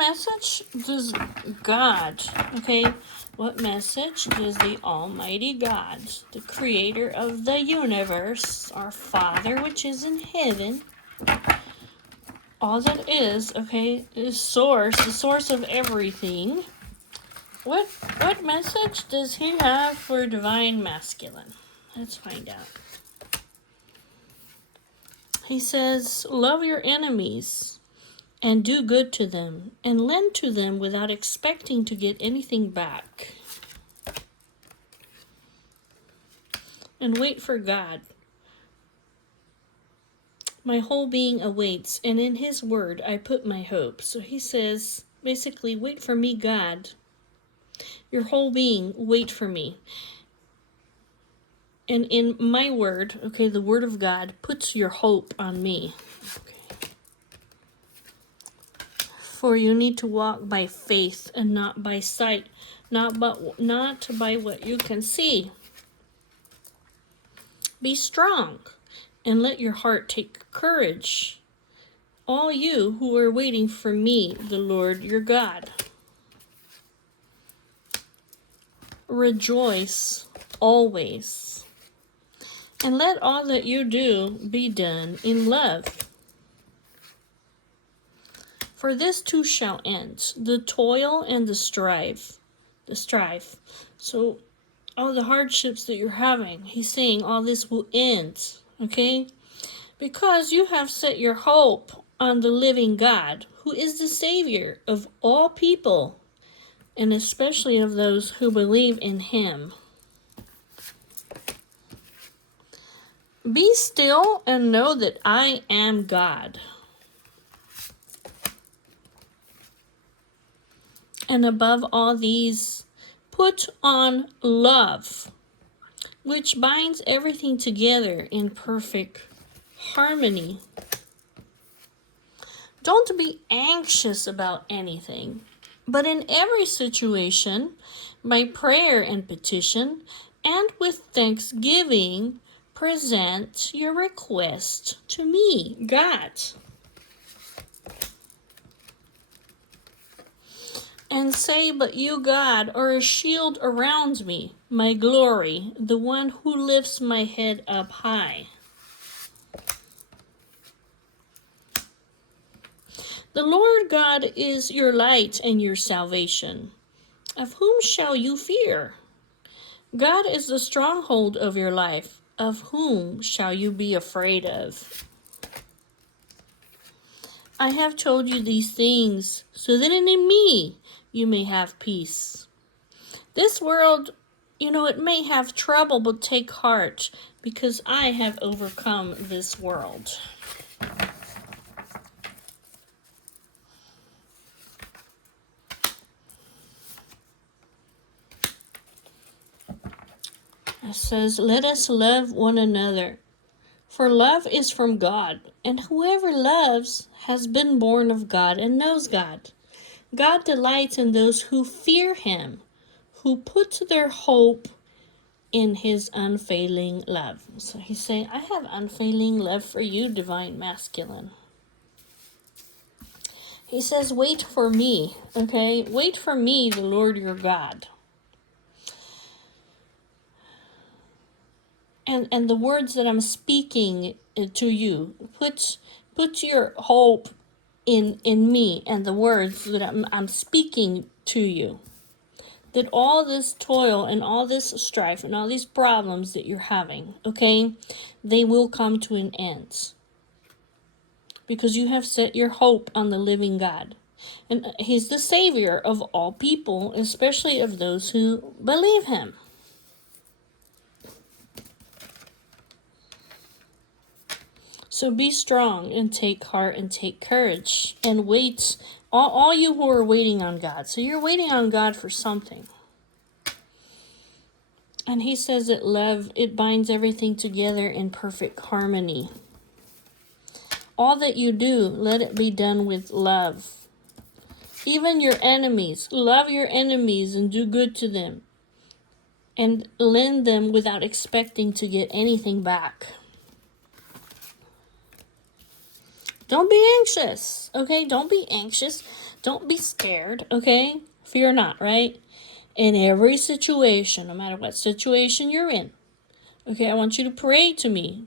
message does God, okay, what message does the Almighty God, the creator of the universe, our Father which is in heaven, all that is, okay, is the source of everything. What message does he have for divine masculine? Let's find out. He says, love your enemies and do good to them and lend to them without expecting to get anything back. And wait for God. My whole being awaits, and in his word I put my hope. So he says, basically, wait for me, God. Your whole being, wait for me. And in my word, okay, the word of God, puts your hope on me. Okay. For you need to walk by faith and not by sight, not by what you can see. Be strong and let your heart take courage. All you who are waiting for me, the Lord your God. Rejoice always. And let all that you do be done in love. For this too shall end, the toil and the strife. So all the hardships that you're having, he's saying all this will end, okay? Because you have set your hope on the living God, who is the Savior of all people, and especially of those who believe in him. Be still and know that I am God. And above all these, put on love, which binds everything together in perfect harmony. Don't be anxious about anything, but in every situation, by prayer and petition, and with thanksgiving, present your request to me, God. And say, but you, God, are a shield around me, my glory, the one who lifts my head up high. The Lord God is your light and your salvation. Of whom shall you fear? God is the stronghold of your life. Of whom shall you be afraid of? I have told you these things, so that in me you may have peace. This world, it may have trouble, but take heart, because I have overcome this world. It says, let us love one another, for love is from God, and whoever loves has been born of God and knows God. God delights in those who fear him, who put their hope in his unfailing love. So he's saying, I have unfailing love for you, divine masculine. He says, wait for me, okay? Wait for me, the Lord your God. And the words that I'm speaking to you, put your hope in me and the words that I'm speaking to you. That all this toil and all this strife and all these problems that you're having, okay, they will come to an end. Because you have set your hope on the living God. And he's the Savior of all people, especially of those who believe him. So be strong and take heart and take courage and wait. All you who are waiting on God. So you're waiting on God for something. And he says that love, it binds everything together in perfect harmony. All that you do, let it be done with love. Even your enemies, love your enemies and do good to them. And lend them without expecting to get anything back. Don't be anxious, okay? Don't be anxious. Don't be scared, okay? Fear not, right? In every situation, no matter what situation you're in, okay, I want you to pray to me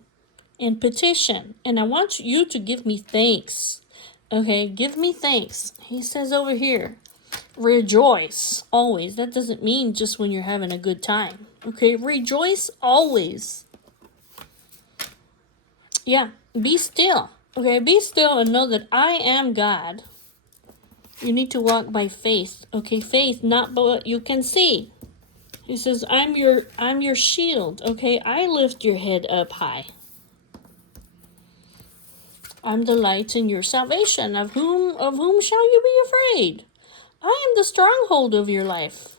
and petition. And I want you to give me thanks. Okay, give me thanks. He says over here, rejoice always. That doesn't mean just when you're having a good time. Okay, rejoice always. Yeah, be still. Okay, be still and know that I am God. You need to walk by faith. Okay, faith, not by what you can see. He says, I'm your shield. Okay, I lift your head up high. I'm the light in your salvation. Of whom shall you be afraid? I am the stronghold of your life.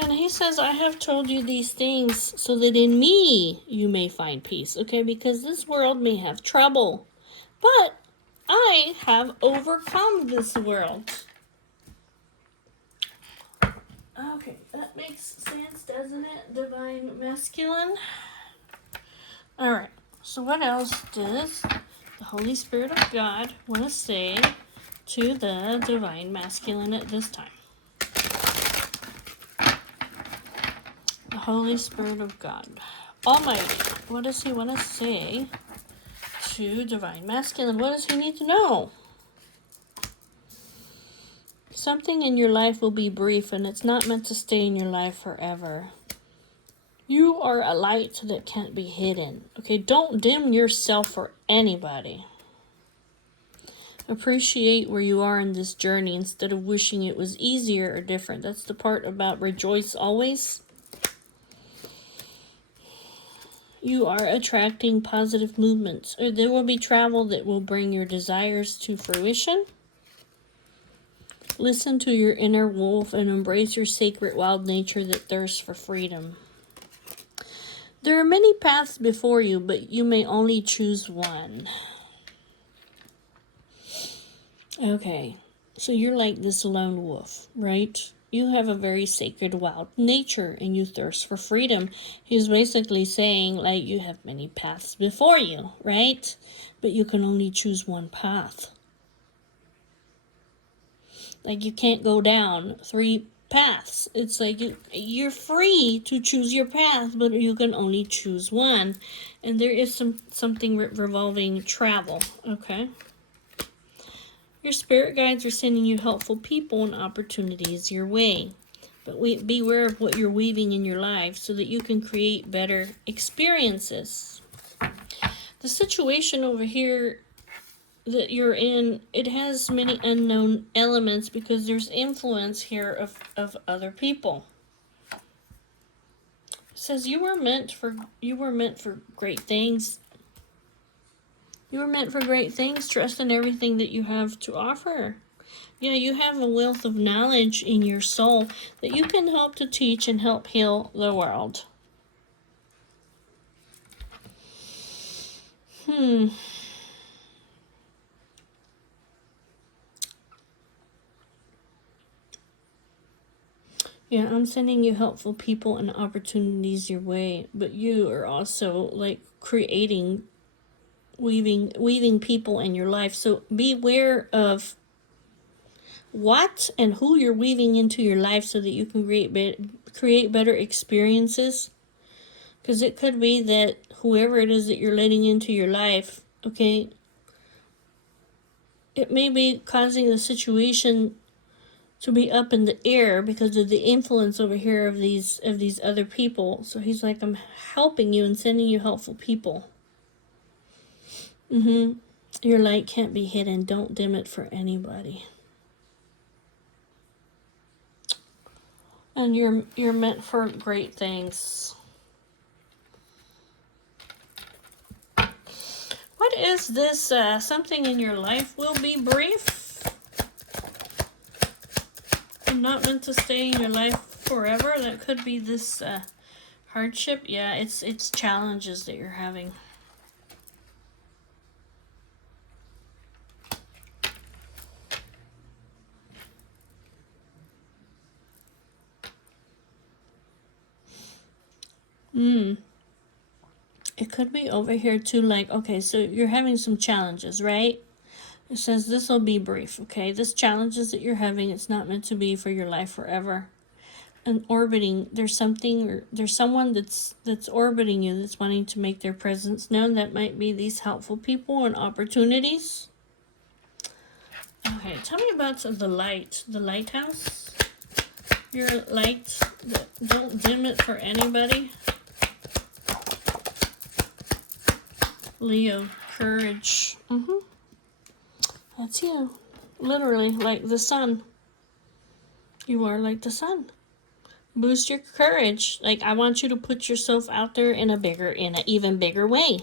And he says, I have told you these things so that in me you may find peace. Okay, because this world may have trouble, but I have overcome this world. Okay, that makes sense, doesn't it? Divine masculine. Alright, so what else does the Holy Spirit of God want to say to the divine masculine at this time? The Holy Spirit of God. Almighty, what does he want to say to divine masculine? What does he need to know? Something in your life will be brief, and it's not meant to stay in your life forever. You are a light that can't be hidden. Okay, don't dim yourself for anybody. Appreciate where you are in this journey instead of wishing it was easier or different. That's the part about rejoice always. You are attracting positive movements. Or there will be travel that will bring your desires to fruition. Listen to your inner wolf and embrace your sacred wild nature that thirsts for freedom. There are many paths before you, but you may only choose one. Okay, so you're like this lone wolf, right? You have a very sacred wild nature and you thirst for freedom. He's basically saying, like, you have many paths before you, right? But you can only choose one path. Like, you can't go down 3 paths. It's like you're free to choose your path, but you can only choose one. And there is something revolving travel, okay? Your spirit guides are sending you helpful people and opportunities your way. But beware of what you're weaving in your life so that you can create better experiences. The situation over here that you're in, it has many unknown elements because there's influence here of other people. It says you were meant for great things. You were meant for great things. Trust in everything that you have to offer. Yeah, you have a wealth of knowledge in your soul that you can help to teach and help heal the world. Yeah, I'm sending you helpful people and opportunities your way, but you are also like creating, weaving people in your life. So beware of what and who you're weaving into your life so that you can create better experiences. Because it could be that whoever it is that you're letting into your life, okay, it may be causing the situation to be up in the air because of the influence over here of these other people. So he's like, I'm helping you and sending you helpful people. Your light can't be hidden. Don't dim it for anybody. And you're meant for great things. What is this? Something in your life will be brief and not meant to stay in your life forever. That could be this hardship. Yeah, it's challenges that you're having. It could be over here too, like, okay, so you're having some challenges, right? It says this will be brief, okay? This challenges that you're having, it's not meant to be for your life forever. And orbiting, there's someone that's orbiting you, that's wanting to make their presence known. That might be these helpful people and opportunities. Okay, tell me about the lighthouse. Your light, don't dim it for anybody. Leo, courage. That's you. Literally, like the sun. You are like the sun. Boost your courage. Like, I want you to put yourself out there in an even bigger way.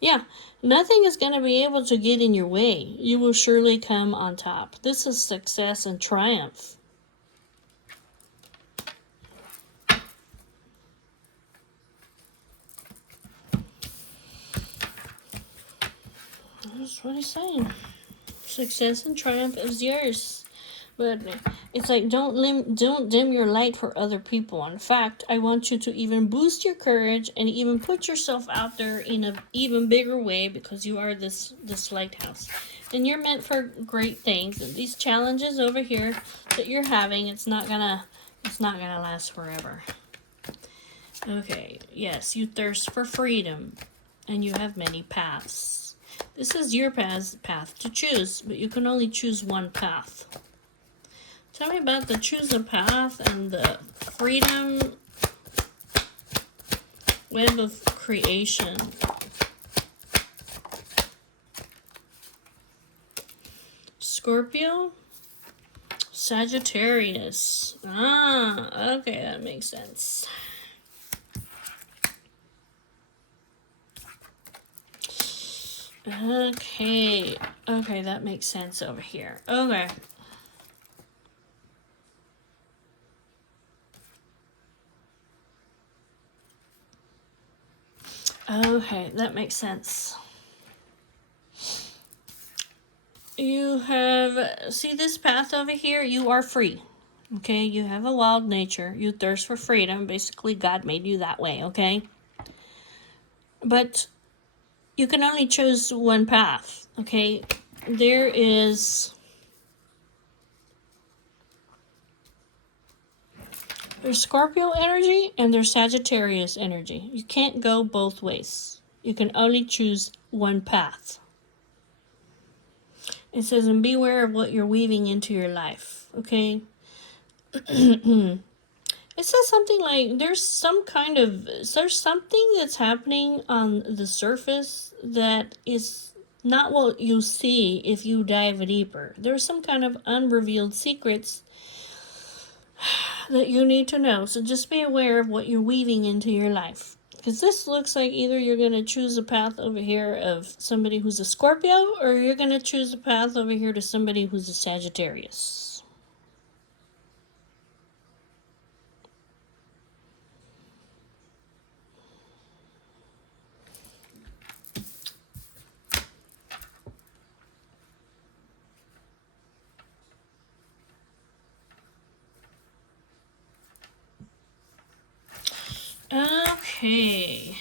Yeah, nothing is going to be able to get in your way. You will surely come on top. This is success and triumph. That's what he's saying. Success and triumph is yours. But it's like, don't dim your light for other people. In fact, I want you to even boost your courage and even put yourself out there in an even bigger way, because you are this lighthouse. And you're meant for great things. And these challenges over here that you're having, it's not gonna last forever. Okay, yes, you thirst for freedom, and you have many paths. This is your path to choose, but you can only choose one path. Tell me about the choose a path and the freedom web of creation. Scorpio, Sagittarius. Okay, that makes sense. Okay, that makes sense over here. Okay. Okay, that makes sense. You have, see this path over here? You are free. Okay, you have a wild nature. You thirst for freedom. Basically, God made you that way, okay? But you can only choose one path, okay? There's Scorpio energy and there's Sagittarius energy. You can't go both ways. You can only choose one path. It says, and beware of what you're weaving into your life, okay? It says something like there's something that's happening on the surface that is not what you see if you dive deeper. There's some kind of unrevealed secrets that you need to know. So just be aware of what you're weaving into your life. Because this looks like either you're going to choose a path over here of somebody who's a Scorpio, or you're going to choose a path over here to somebody who's a Sagittarius. Okay.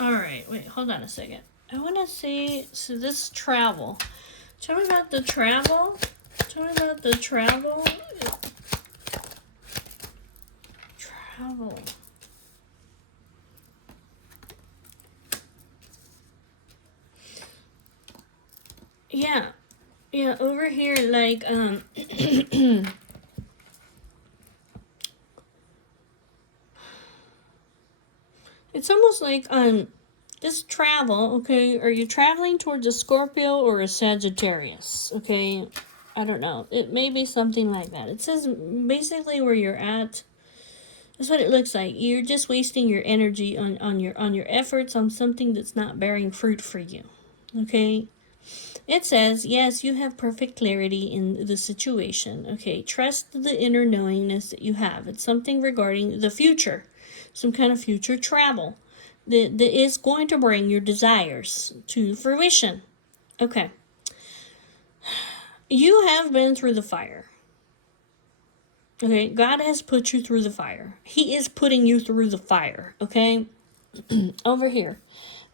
Alright, wait, hold on a second. I want to see, so this travel. Tell me about the travel. Tell me about the travel. Travel. Yeah. Yeah, over here, like, it's almost like, this travel, okay, are you traveling towards a Scorpio or a Sagittarius, okay? I don't know. It may be something like that. It says basically where you're at. That's what it looks like. You're just wasting your energy on your efforts on something that's not bearing fruit for you, okay? It says, yes, you have perfect clarity in the situation, okay? Trust the inner knowingness that you have. It's something regarding the future, some kind of future travel that is going to bring your desires to fruition. Okay. You have been through the fire. Okay, God has put you through the fire. He is putting you through the fire, okay? Over here.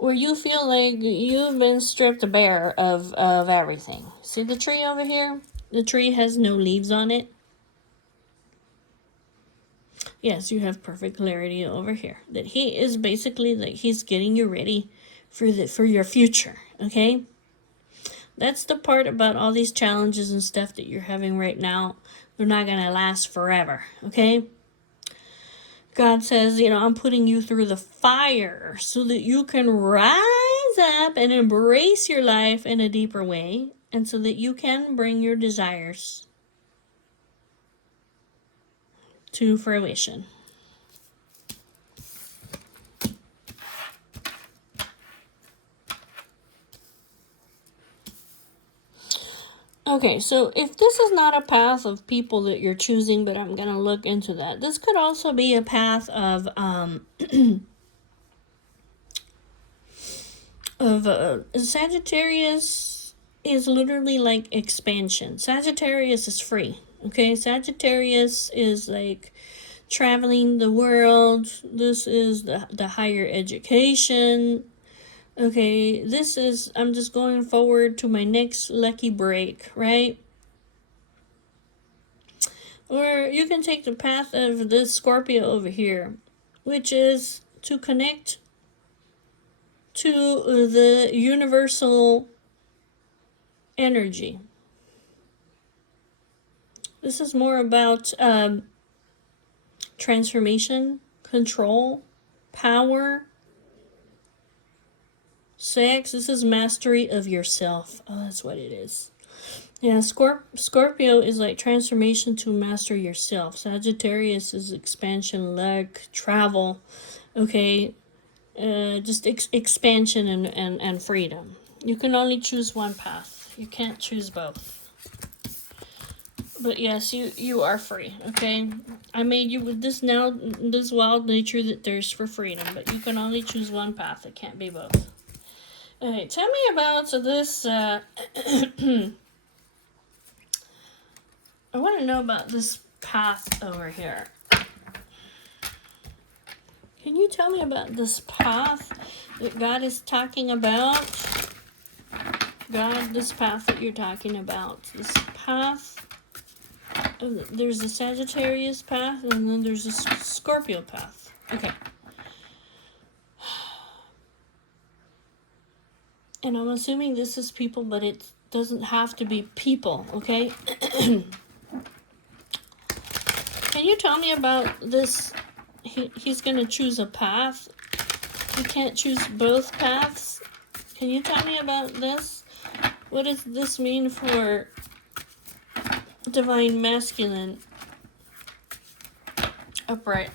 where you feel like you've been stripped bare of everything. See the tree over here? The tree has no leaves on it. Yes, you have perfect clarity over here. That he is basically like he's getting you ready for your future, okay? That's the part about all these challenges and stuff that you're having right now. They're not going to last forever, okay? God says, I'm putting you through the fire so that you can rise up and embrace your life in a deeper way, and so that you can bring your desires to fruition. Okay, so if this is not a path of people that you're choosing, but I'm going to look into that. This could also be a path of Sagittarius is literally like expansion. Sagittarius is free. Okay, Sagittarius is like traveling the world. This is the higher education. Okay, this is, I'm just going forward to my next lucky break, right? Or you can take the path of this Scorpio over here, which is to connect to the universal energy. This is more about transformation, control, power, sex. This is mastery of yourself. Oh, that's what it is. Yeah, Scorpio is like transformation to master yourself. Sagittarius is expansion, luck, travel. Okay, just expansion and freedom. You can only choose one path. You can't choose both. But yes, you are free, okay? I made you with this wild nature that thirsts for freedom, but you can only choose one path. It can't be both. Okay, tell me about this, I want to know about this path over here. Can you tell me about this path that God is talking about? God, this path that you're talking about. This path. There's a Sagittarius path, and then there's a Scorpio path. Okay. And I'm assuming this is people, but it doesn't have to be people, okay? Can you tell me about this? He's going to choose a path. He can't choose both paths. Can you tell me about this? What does this mean for divine masculine? Upright.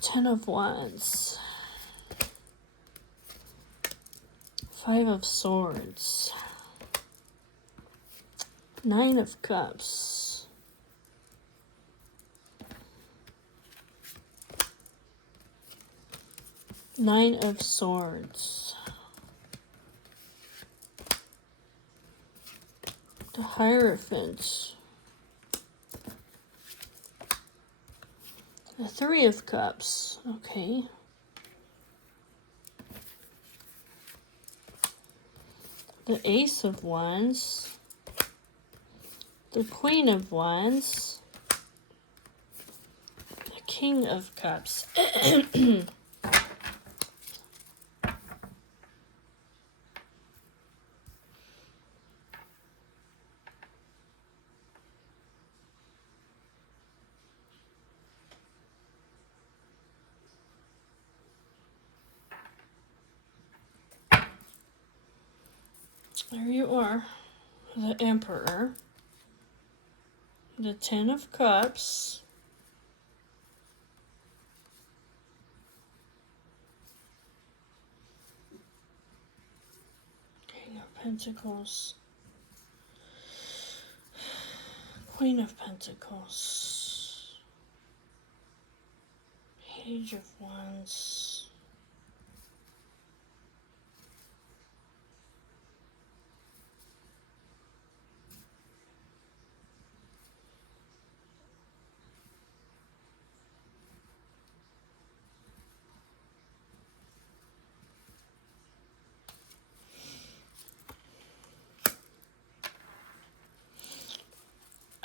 10 of Wands. 5 of Swords. 9 of Cups. Nine of Swords. The Hierophant. The 3 of Cups. Okay. The Ace of Wands. The Queen of Wands. The King of Cups. There you are, the Emperor, the 10 of Cups, King of Pentacles, Queen of Pentacles, Page of Wands,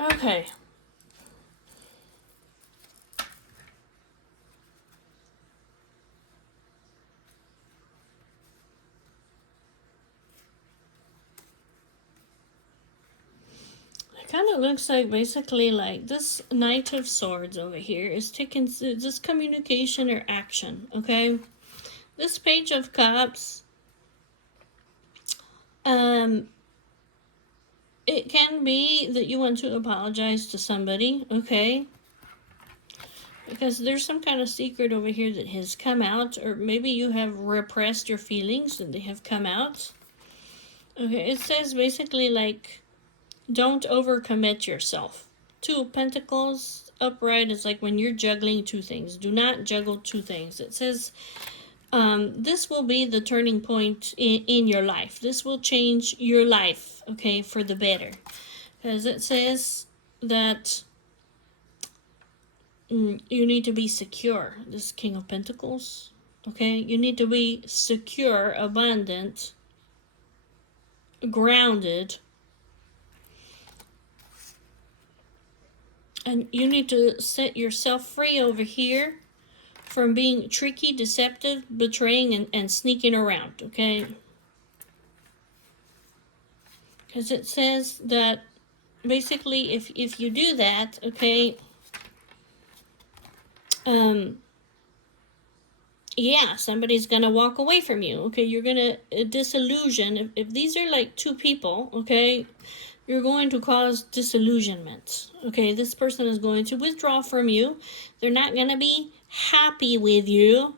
Okay. It kind of looks like basically like this Knight of Swords over here is taking this communication or action, okay? This Page of Cups, it can be that you want to apologize to somebody, okay? Because there's some kind of secret over here that has come out, or maybe you have repressed your feelings and they have come out. Okay, it says basically like, don't overcommit yourself. Two of Pentacles upright is like when you're juggling two things. Do not juggle two things. It says this will be the turning point in your life. This will change your life, okay, for the better. Because it says that you need to be secure. This King of Pentacles, okay? You need to be secure, abundant, grounded. And you need to set yourself free over here from being tricky, deceptive, betraying, and sneaking around, okay? Because it says that basically if you do that, okay, yeah, somebody's gonna walk away from you, okay? You're gonna disillusion. If these are like two people, okay, you're going to cause disillusionment, okay? This person is going to withdraw from you. They're not gonna be happy with you.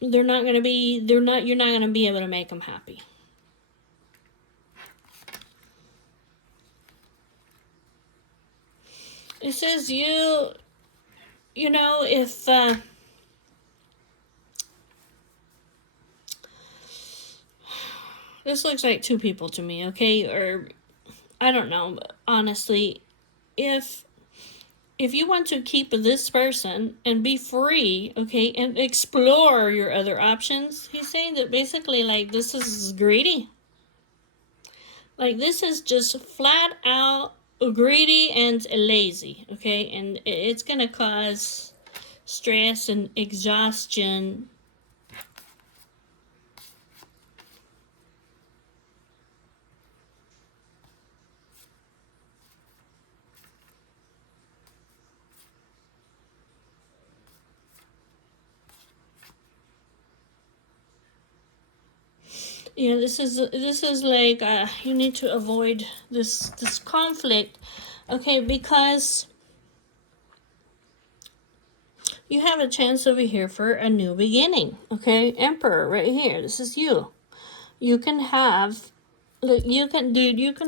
You're not gonna be able to make them happy. It says you know, if this looks like two people to me, okay? Or I don't know, honestly, if you want to keep this person and be free, okay, and explore your other options, he's saying that basically like this is greedy. Like this is just flat out greedy and lazy, okay? And it's gonna cause stress and exhaustion. Yeah, this is like you need to avoid this conflict, okay? Because you have a chance over here for a new beginning, okay? Emperor right here. This is you. You can have, look, you can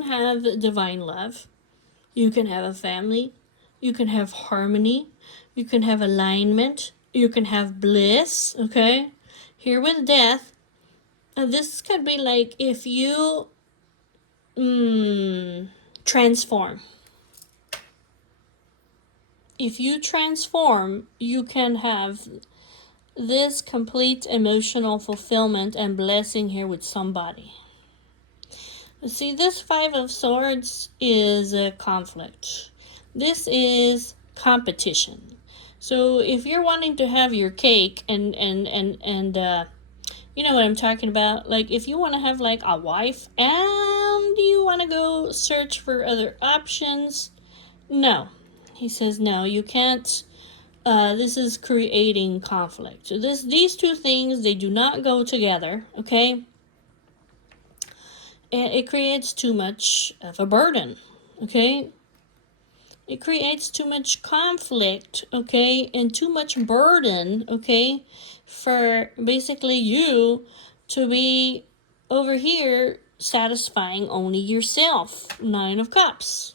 have divine love. You can have a family. You can have harmony. You can have alignment. You can have bliss, okay? Here with death, this could be like if you transform. If you transform, you can have this complete emotional fulfillment and blessing here with somebody. See, this Five of Swords is a conflict. This is competition. So if you're wanting to have your cake and you know what I'm talking about, like if you want to have like a wife and you want to go search for other options, no. He says no, you can't. This is creating conflict. So these two things, they do not go together, okay? And it creates too much of a burden, okay? It creates too much conflict, okay? And too much burden, okay? For basically you to be over here satisfying only yourself. Nine of Cups.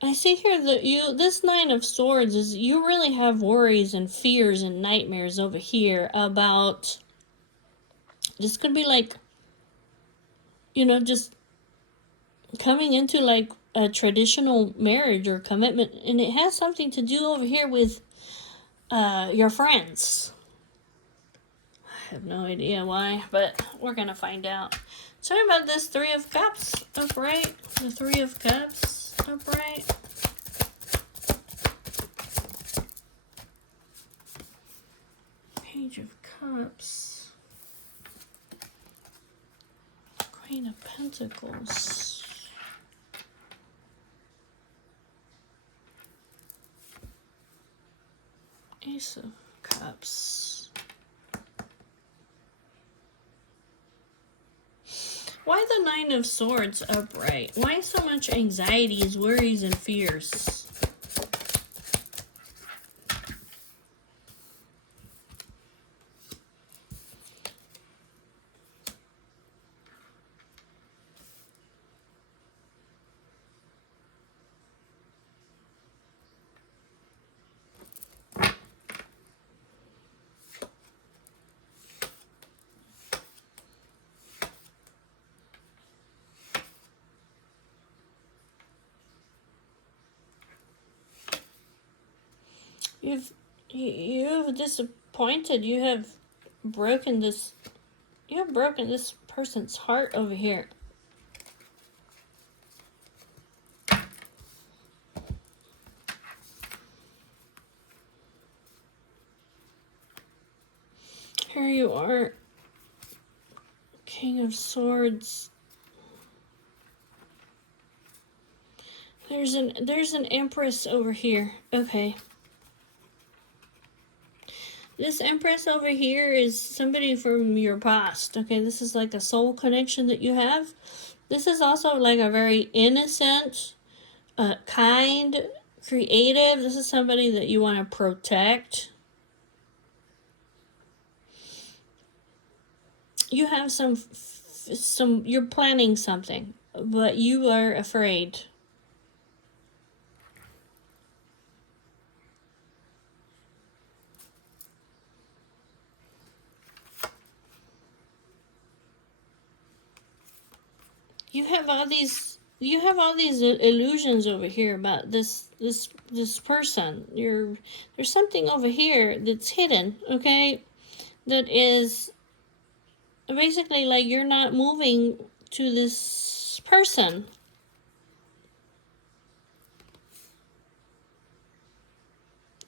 I see here that this Nine of Swords is, you really have worries and fears and nightmares over here about, this could be like, you know, just coming into like a traditional marriage or commitment, and it has something to do over here with your friends, have no idea why, but we're gonna find out. Talking about this Three of Cups upright. The Three of Cups upright. Page of Cups. Queen of Pentacles. Ace of Cups. Why the Nine of Swords upright? Why so much anxieties, worries, and fears? You've disappointed. You have broken this person's heart over here. Here you are, King of Swords. There's an Empress over here. Okay. This Empress over here is somebody from your past. Okay, this is like a soul connection that you have. This is also like a very innocent, kind, creative. This is somebody that you want to protect. You have you're planning something, but you are afraid. You have all these illusions over here about this person. There's something over here that's hidden, okay? That is basically like you're not moving to this person.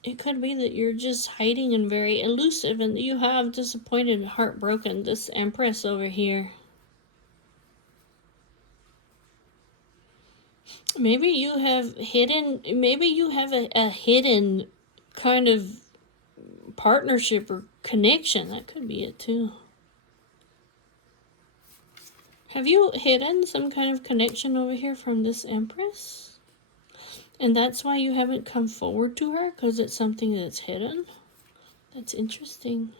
It could be that you're just hiding and very elusive, and you have disappointed and heartbroken this Empress over here. Maybe you have a hidden kind of partnership or connection. That could be it too. Have you hidden some kind of connection over here from this Empress? And that's why you haven't come forward to her, because it's something that's hidden? That's interesting.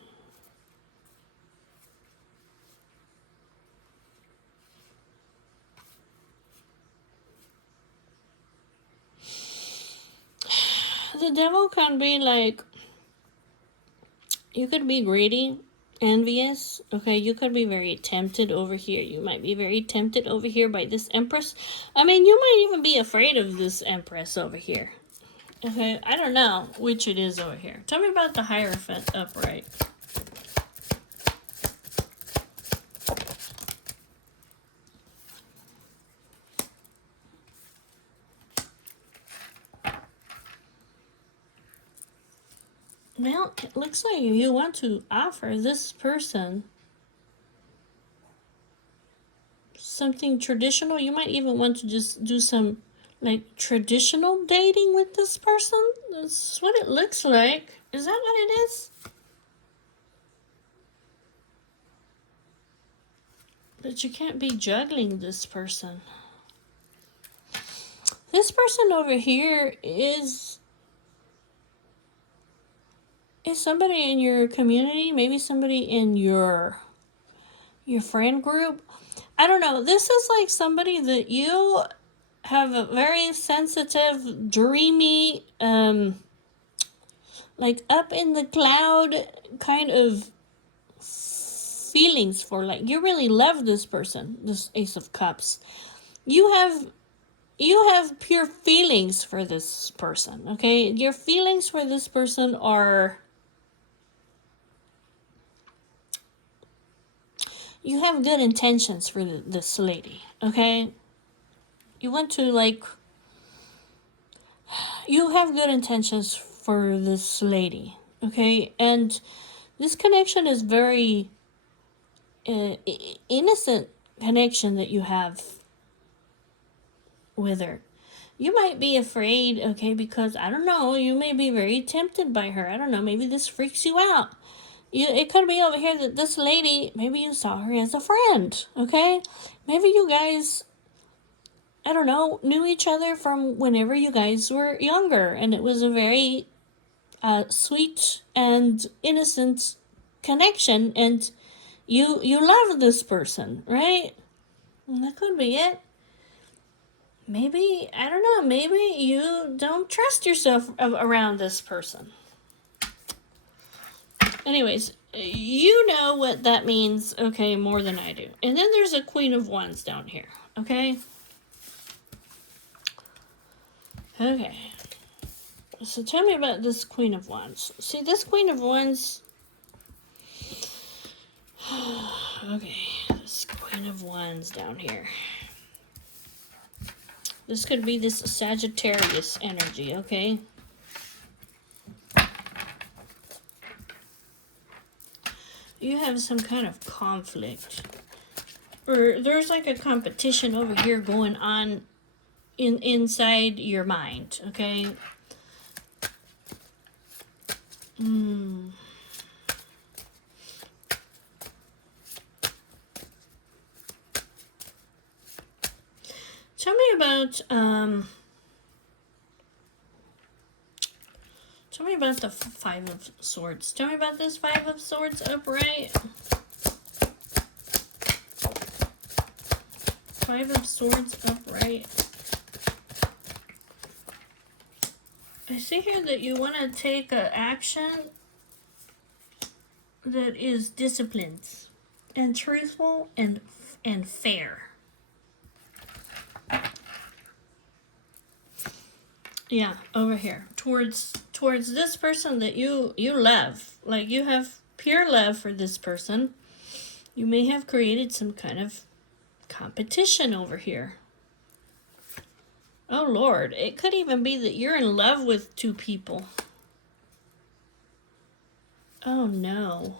The Devil can be like, you could be greedy, envious. Okay, you could be very tempted over here. You might be very tempted over here by this Empress. I mean, you might even be afraid of this Empress over here. Okay, I don't know which it is over here. Tell me about the Hierophant upright. Well, it looks like you want to offer this person something traditional. You might even want to just do some like traditional dating with this person. That's what it looks like. Is that what it is? But you can't be juggling this person. This person over here is somebody in your community, maybe somebody in your friend group. I don't know. This is like somebody that you have a very sensitive, dreamy, like up in the cloud kind of feelings for. Like you really love this person, this Ace of Cups. You have pure feelings for this person, okay? Your feelings for this person are you have good intentions for this lady, okay? You want to, like, you have good intentions for this lady, okay? And this connection is very innocent connection that you have with her. You might be afraid, okay, because I don't know, you may be very tempted by her. I don't know, maybe this freaks you out. It could be over here that this lady, maybe you saw her as a friend, okay? Maybe you guys, I don't know, knew each other from whenever you guys were younger, and it was a very sweet and innocent connection, and you love this person, right? And that could be it. Maybe, I don't know, maybe you don't trust yourself around this person. Anyways, you know what that means, okay, more than I do. And then there's a Queen of Wands down here, okay? Okay. So tell me about this Queen of Wands. See, this Queen of Wands... okay, this Queen of Wands down here. This could be this Sagittarius energy, okay? You have some kind of conflict. Or there's like a competition over here going on inside your mind, okay? Tell me about the Five of Swords. Tell me about this Five of Swords upright. Five of Swords upright. I see here that you want to take an action that is disciplined and truthful and fair. Yeah, over here. Towards this person that you love. Like, you have pure love for this person. You may have created some kind of competition over here. Oh, Lord. It could even be that you're in love with two people. Oh, no.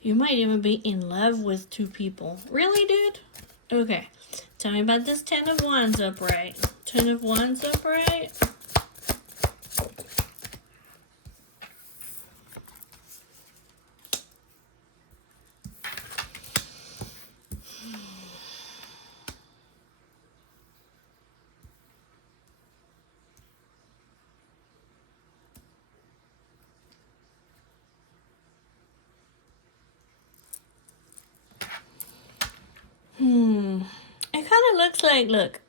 You might even be in love with two people. Really, dude? Okay. Tell me about this Ten of Wands upright. Ten of Wands upright. It kind of looks like, look,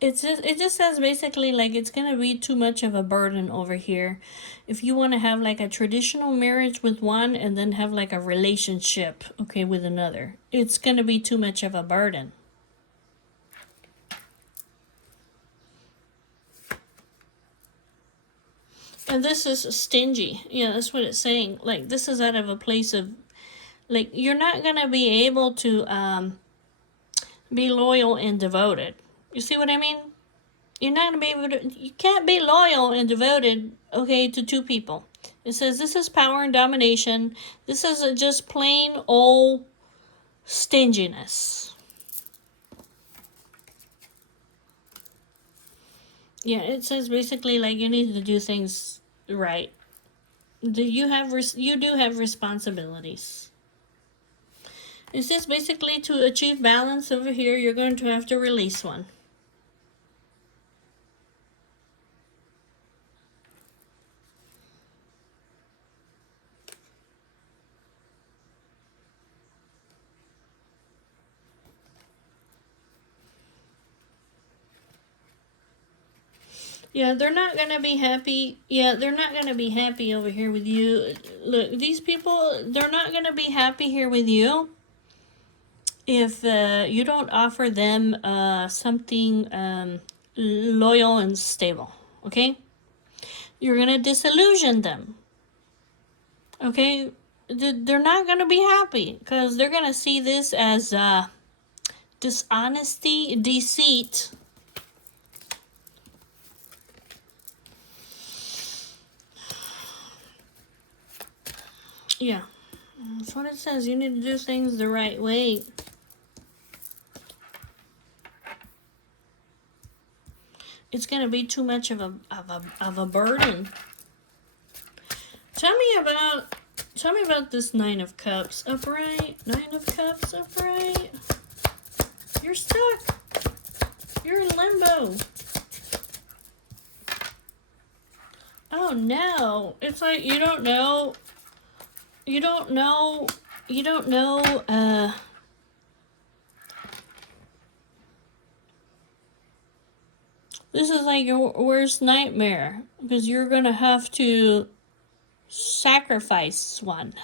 it just says basically like it's going to be too much of a burden over here. If you want to have like a traditional marriage with one and then have like a relationship, okay, with another, it's going to be too much of a burden. And this is stingy. Yeah, that's what it's saying. Like, this is out of a place of, like, you're not going to be able to be loyal and devoted. You see what I mean? You're not going to be able to, you can't be loyal and devoted, okay, to two people. It says this is power and domination. This is just plain old stinginess. Yeah, it says basically like you need to do things right. You do have responsibilities. It says basically to achieve balance over here, you're going to have to release one. Yeah, they're not going to be happy. Yeah, they're not going to be happy over here with you. Look, these people, they're not going to be happy here with you if you don't offer them something loyal and stable, okay? You're going to disillusion them. Okay? They're not going to be happy because they're going to see this as dishonesty, deceit. Yeah. That's what it says. You need to do things the right way. It's going to be too much of a burden. Tell me about this Nine of Cups upright. Nine of Cups upright. You're stuck. You're in limbo. Oh no. It's like you don't know. This is like your worst nightmare because you're gonna have to sacrifice one.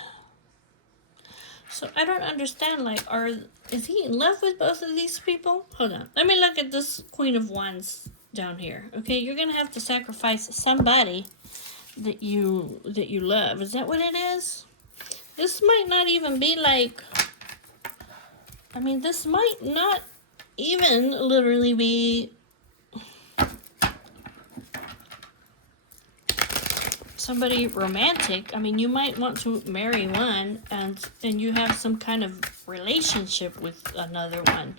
So I don't understand, like, is he in love with both of these people? Hold on. Let me look at this Queen of Wands down here. Okay, you're gonna have to sacrifice somebody that you love. Is that what it is? This might not even be like, I mean, this might not even literally be somebody romantic. I mean, you might want to marry one and you have some kind of relationship with another one.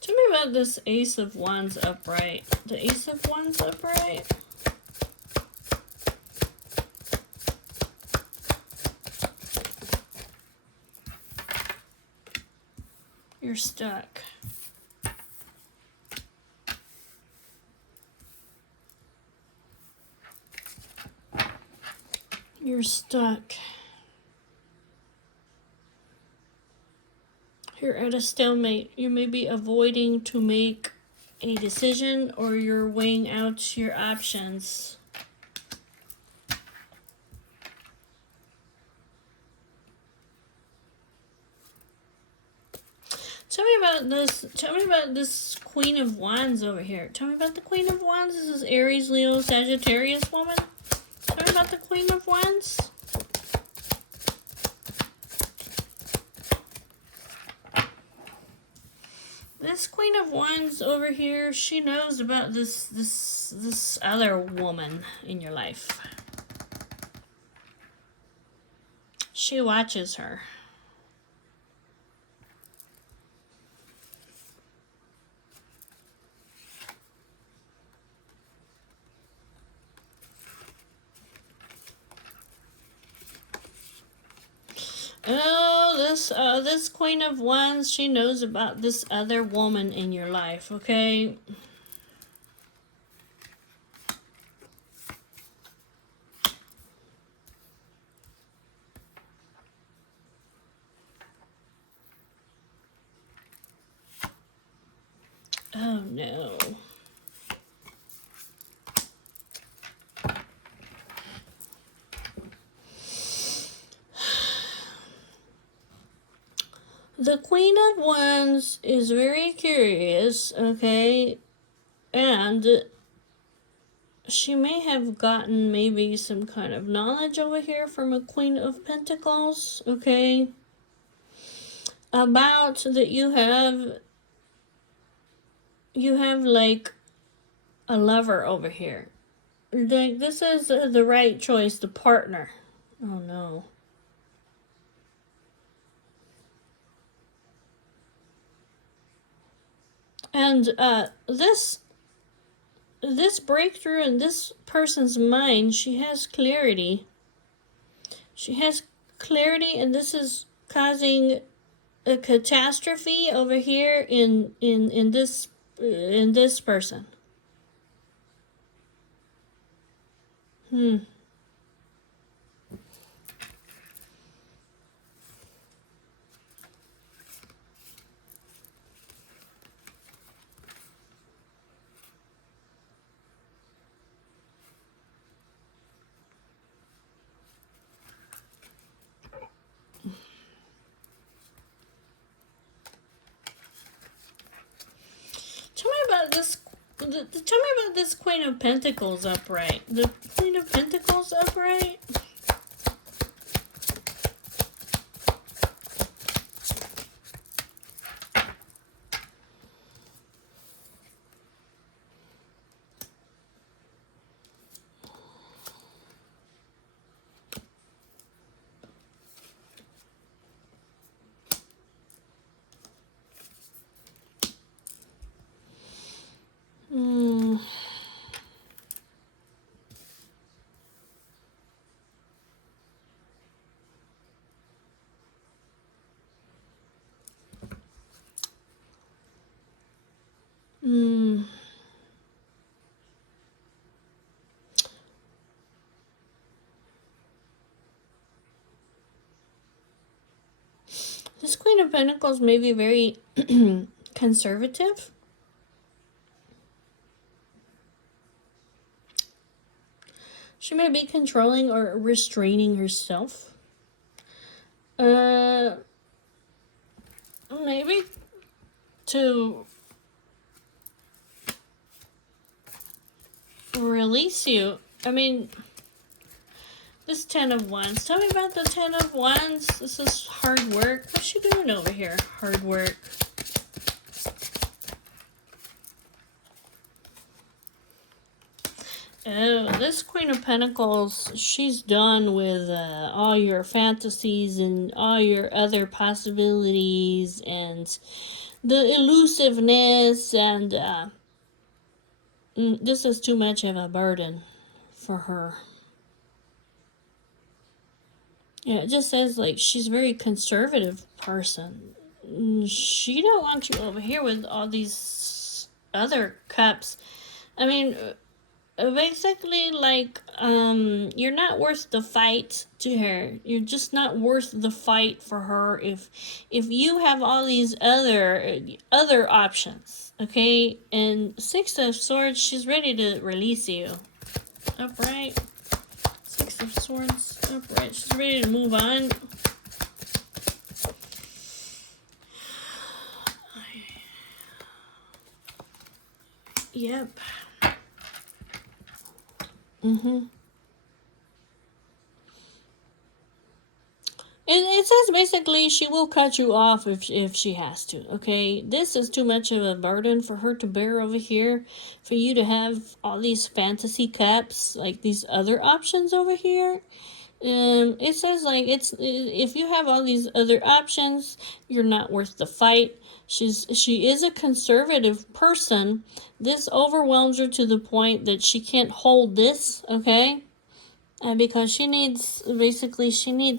Tell me about this Ace of Wands upright. The Ace of Wands upright. You're stuck. You're stuck. You're at a stalemate. You may be avoiding to make a decision or you're weighing out your options. Tell me about this Queen of Wands over here. Tell me about the Queen of Wands. This is Aries, Leo, Sagittarius woman. Tell me about the Queen of Wands. This Queen of Wands over here, she knows about this other woman in your life. She watches her. Oh, this Queen of Wands, she knows about this other woman in your life, okay? Oh no. The Queen of Wands is very curious, okay? And she may have gotten maybe some kind of knowledge over here from a Queen of Pentacles, okay? About that you have like a lover over here. Like, this is the right choice, the partner. Oh no. And this breakthrough in this person's mind, she has clarity. She has clarity, and this is causing a catastrophe over here in this person. tell me about this Queen of Pentacles upright. The Queen of Pentacles upright? This Queen of Pentacles may be very conservative. She may be controlling or restraining herself. Maybe to release you. I mean, this Ten of Wands. Tell me about the Ten of Wands. This is hard work. What's she doing over here? Hard work. Oh, this Queen of Pentacles, she's done with all your fantasies and all your other possibilities and the elusiveness, and this is too much of a burden for her. Yeah, it just says like she's a very conservative person. She don't want you over here with all these other cups. I mean, basically, like, you're not worth the fight to her. You're just not worth the fight for her if you have all these other options, okay? And Six of Swords, she's ready to release you. Upright. Six of Swords, upright. She's ready to move on. Yep. It says basically she will cut you off if she has to, okay? This is too much of a burden for her to bear over here, for you to have all these fantasy cups, like these other options over here. It says like if you have all these other options, you're not worth the fight. She is a conservative person. This overwhelms her to the point that she can't hold this, okay? And because she needs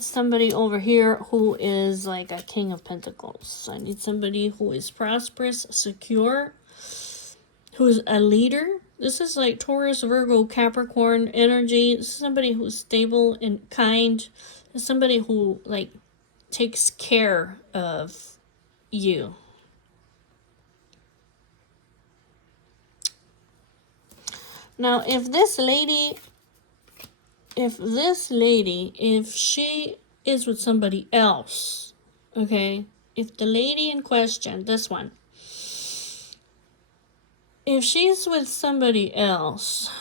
somebody over here who is like a King of Pentacles. I need somebody who is prosperous, secure, who is a leader. This is like Taurus, Virgo, Capricorn energy. This is somebody who's stable and kind. This is somebody who like takes care of you. Now, if she is with somebody else, okay? If the lady in question, this one, if she's with somebody else,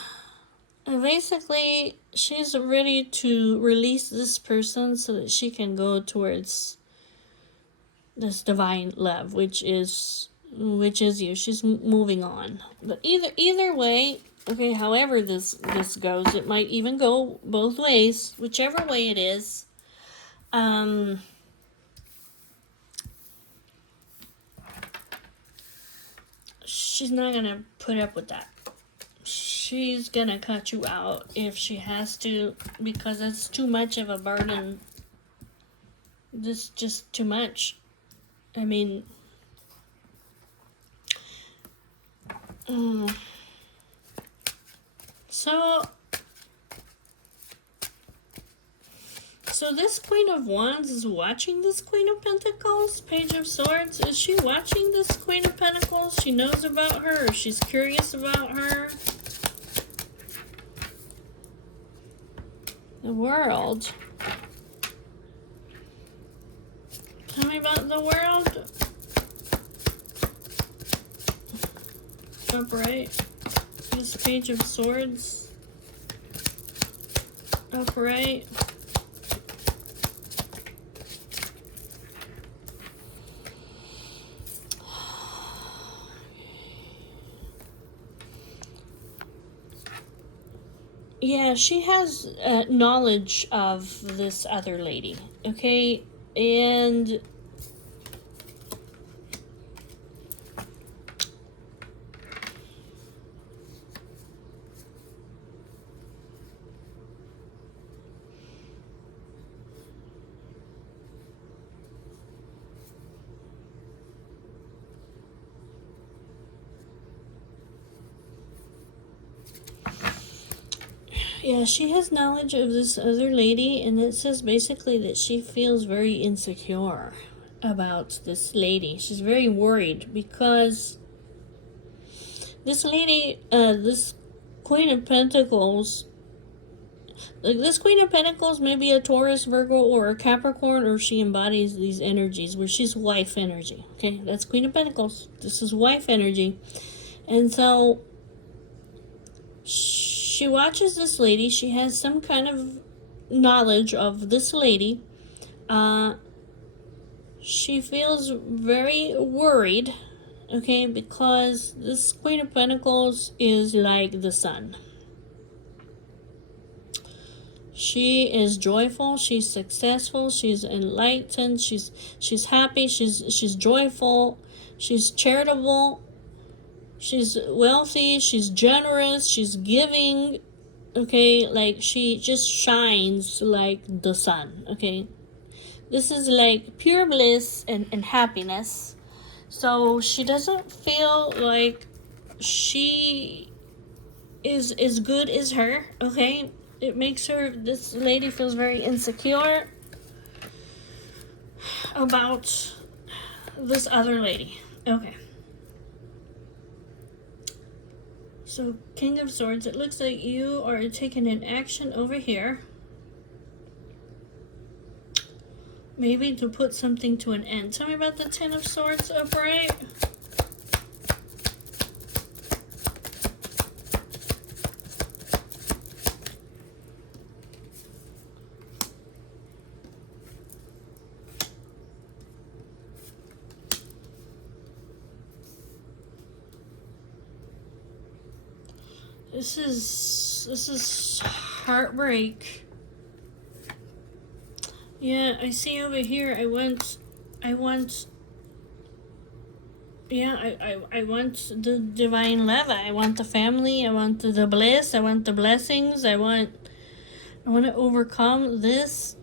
basically she's ready to release this person so that she can go towards this divine love, which is you. She's moving on. But either way, okay, however this goes, it might even go both ways. Whichever way it is, she's not gonna put up with that. She's gonna cut you out if she has to, because it's too much of a burden. This is just too much. I mean, So this Queen of Wands is watching this Queen of Pentacles, Page of Swords. Is she watching this Queen of Pentacles? She knows about her. She's curious about her. The World. Tell me about the World. Upright. this Page of Swords upright. Yeah, she has knowledge of this other lady, okay? And yeah, she has knowledge of this other lady, and it says basically that she feels very insecure about this lady. She's very worried because this lady, this Queen of Pentacles, like this Queen of Pentacles may be a Taurus, Virgo, or a Capricorn, or she embodies these energies where she's wife energy. Okay, that's Queen of Pentacles. This is wife energy. And so she watches this lady. She has some kind of knowledge of this lady. She feels very worried, okay, because this Queen of Pentacles is like the sun. She is joyful, she's successful, she's enlightened, she's happy, she's joyful, she's charitable, she's wealthy, she's generous, she's giving, okay, like she just shines like the sun, okay. This is like pure bliss and happiness. So she doesn't feel like she is as good as her, okay. It makes her, this lady feels very insecure about this other lady. Okay. So, King of Swords, it looks like you are taking an action over here. Maybe to put something to an end. Tell me about the Ten of Swords upright. This is heartbreak. Yeah, I see over here. I want I want the divine love. I want the family. I want the bliss. I want the blessings. I want to overcome this.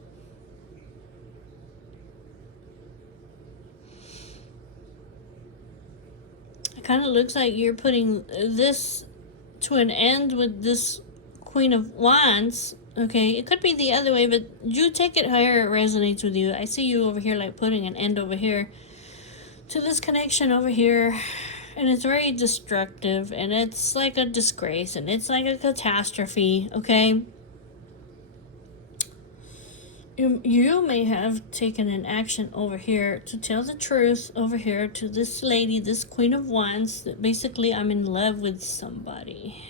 It kind of looks like you're putting this to an end with this Queen of Wands. Okay, it could be the other way, but you take it however it resonates with you. I see you over here like putting an end over here to this connection over here, and it's very destructive, and it's like a disgrace, and it's like a catastrophe, okay? You may have taken an action over here to tell the truth over here to this lady, this Queen of Wands, that basically I'm in love with somebody.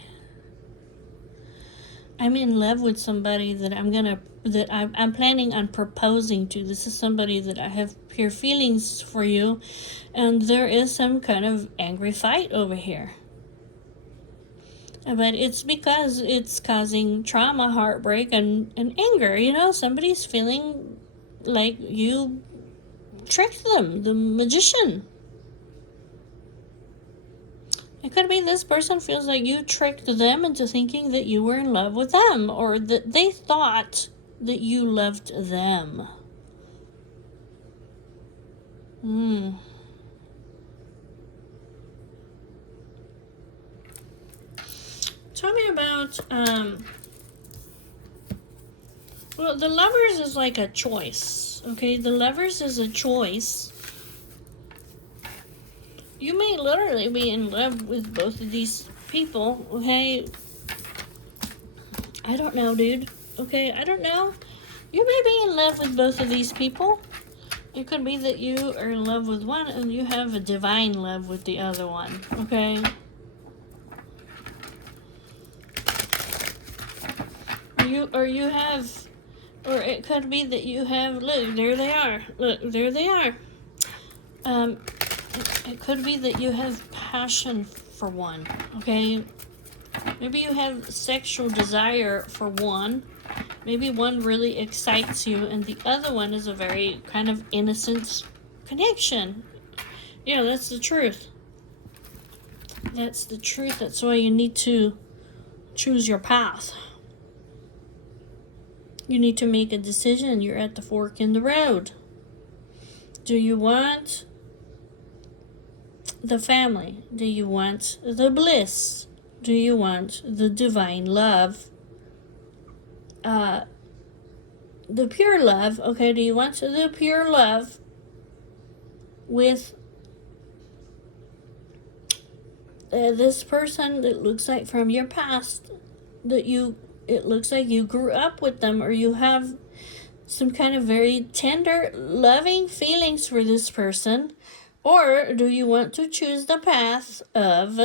I'm in love with somebody that I'm planning on proposing to. This is somebody that I have pure feelings for you, and there is some kind of angry fight over here. But it's because it's causing trauma, heartbreak, and anger. You know, somebody's feeling like you tricked them, the magician. It could be this person feels like you tricked them into thinking that you were in love with them, or that they thought that you loved them. Tell me about, well, the Lovers is like a choice, okay? The Lovers is a choice. You may literally be in love with both of these people, okay? I don't know, dude. Okay, I don't know. You may be in love with both of these people. It could be that you are in love with one and you have a divine love with the other one, okay? you have, or it could be that you have, look, there they are. Look, there they are. It could be that you have passion for one, okay? Maybe you have sexual desire for one. Maybe one really excites you, and the other one is a very kind of innocent connection. You know, that's the truth. That's the truth. That's why you need to choose your path. You need to make a decision. You're at the fork in the road. Do you want the family? Do you want the bliss? Do you want the divine love? The pure love, okay? Do you want the pure love with this person that looks like from your past, that it looks like you grew up with them, or you have some kind of very tender, loving feelings for this person? Or do you want to choose the path of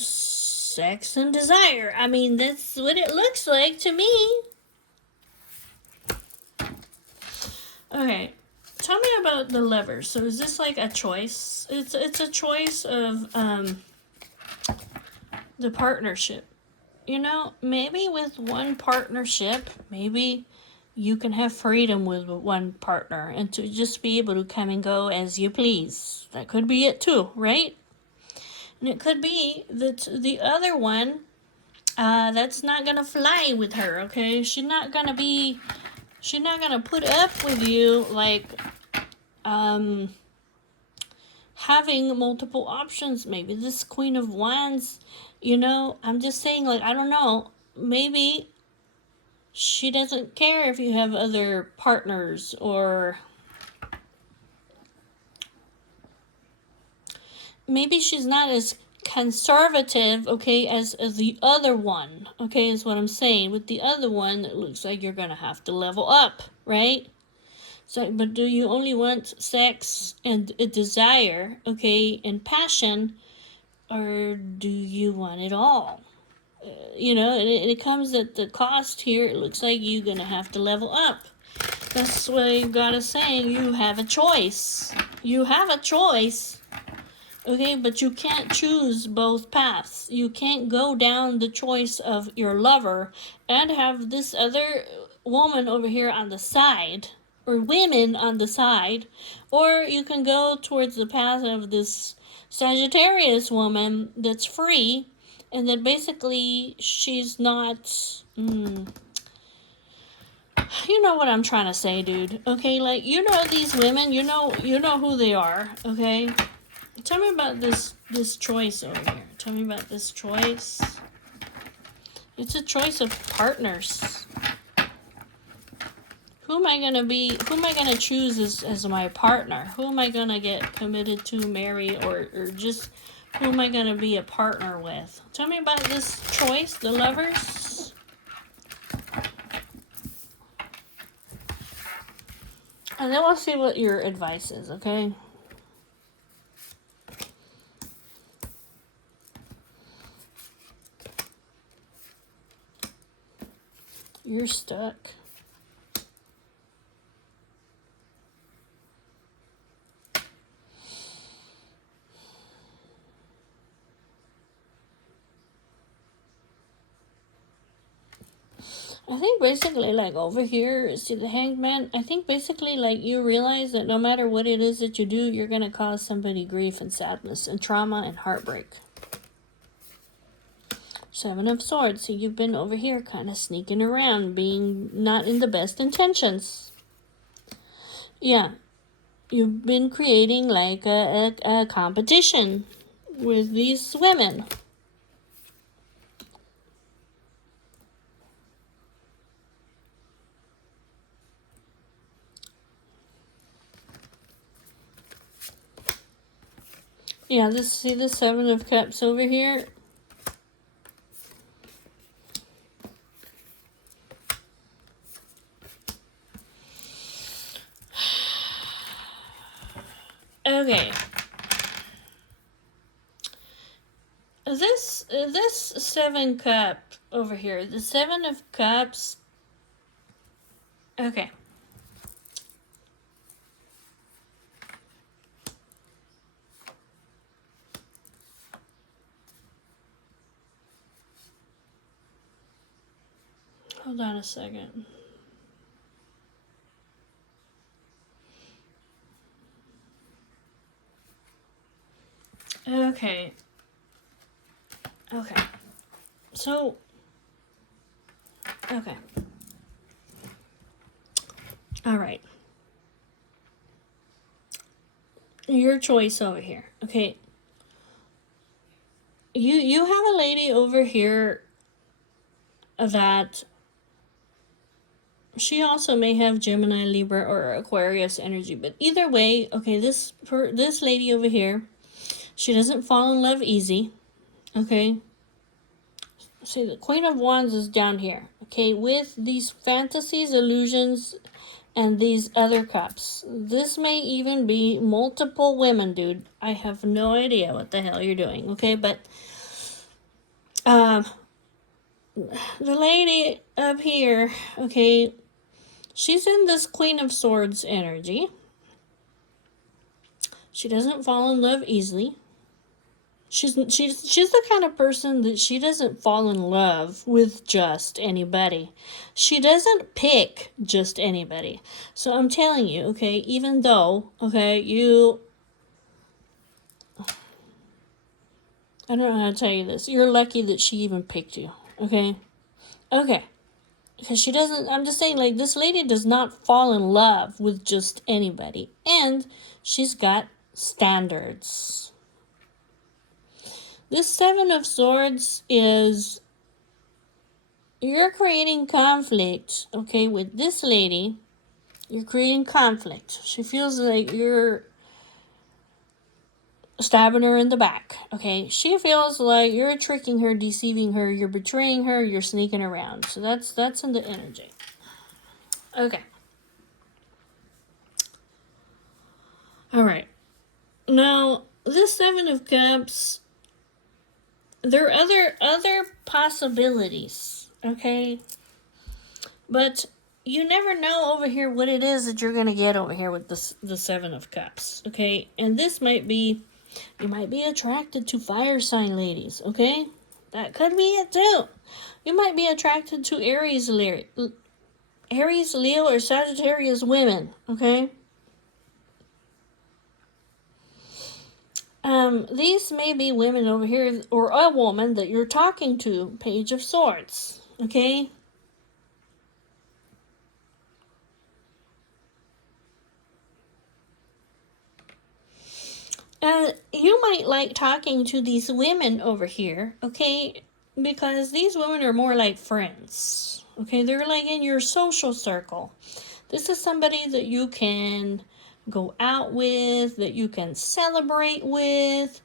sex and desire? I mean, that's what it looks like to me. Okay, tell me about the Lovers. So is this like a choice? It's a choice of the partnership. You know, maybe with one partnership, maybe you can have freedom with one partner and to just be able to come and go as you please. That could be it too, right? And it could be that the other one, that's not gonna fly with her, okay? She's not gonna put up with you, like, having multiple options. Maybe this Queen of Wands, you know, I'm just saying, like, I don't know, maybe she doesn't care if you have other partners, or maybe she's not as conservative, okay, as the other one, okay, is what I'm saying. With the other one, it looks like you're gonna have to level up, right? So, but do you only want sex and a desire, okay, and passion, or do you want it all? You know, and it comes at the cost here. It looks like you're gonna have to level up. That's why God is saying you have a choice. You have a choice, okay, but you can't choose both paths. You can't go down the choice of your lover and have this other woman over here on the side, or women on the side, or you can go towards the path of this Sagittarius woman that's free, and that basically she's not, you know what I'm trying to say, dude, okay? Like, you know these women, you know who they are, okay? Tell me about this choice over here. Tell me about this choice. It's a choice of partners. Who am I gonna choose as my partner? Who am I gonna get committed to, marry, or just who am I gonna be a partner with? Tell me about this choice, the Lovers. And then we'll see what your advice is, okay? You're stuck. I think basically, like, over here, see the Hanged Man, I think basically, like, you realize that no matter what it is that you do, you're going to cause somebody grief and sadness and trauma and heartbreak. Seven of Swords, so you've been over here kind of sneaking around, being not in the best intentions. Yeah, you've been creating, like, a competition with these women. Yeah, see the Seven of Cups over here? Okay. This Seven Cup over here. The Seven of Cups. Okay. Hold on a second. Okay. Okay. So, okay. All right. Your choice over here. Okay. You have a lady over here that she also may have Gemini, Libra, or Aquarius energy, but either way, okay, this lady over here, she doesn't fall in love easy. Okay. See, the Queen of Wands is down here. Okay, with these fantasies, illusions, and these other cups. This may even be multiple women, dude. I have no idea what the hell you're doing. Okay, but the lady up here, okay, she's in this Queen of Swords energy. She doesn't fall in love easily. She's the kind of person that she doesn't fall in love with just anybody. She doesn't pick just anybody. So I'm telling you, okay, even though, okay, I don't know how to tell you this. You're lucky that she even picked you, okay? Okay. Because she doesn't, I'm just saying, like, this lady does not fall in love with just anybody. And she's got standards. This Seven of Swords is, you're creating conflict, okay, with this lady. You're creating conflict. She feels like you're stabbing her in the back, okay? She feels like you're tricking her, deceiving her, you're betraying her, you're sneaking around. So that's in the energy. Okay. All right. Now, this Seven of Cups, there are other possibilities, okay? But you never know over here what it is that you're going to get over here with the Seven of Cups, okay? And this might be, you might be attracted to fire sign ladies, okay? That could be it too. You might be attracted to Aries, Leo, or Sagittarius women, okay? These may be women over here, or a woman that you're talking to, Page of Swords, okay? You might like talking to these women over here, okay? Because these women are more like friends, okay? They're like in your social circle. This is somebody that you can go out with, that you can celebrate with.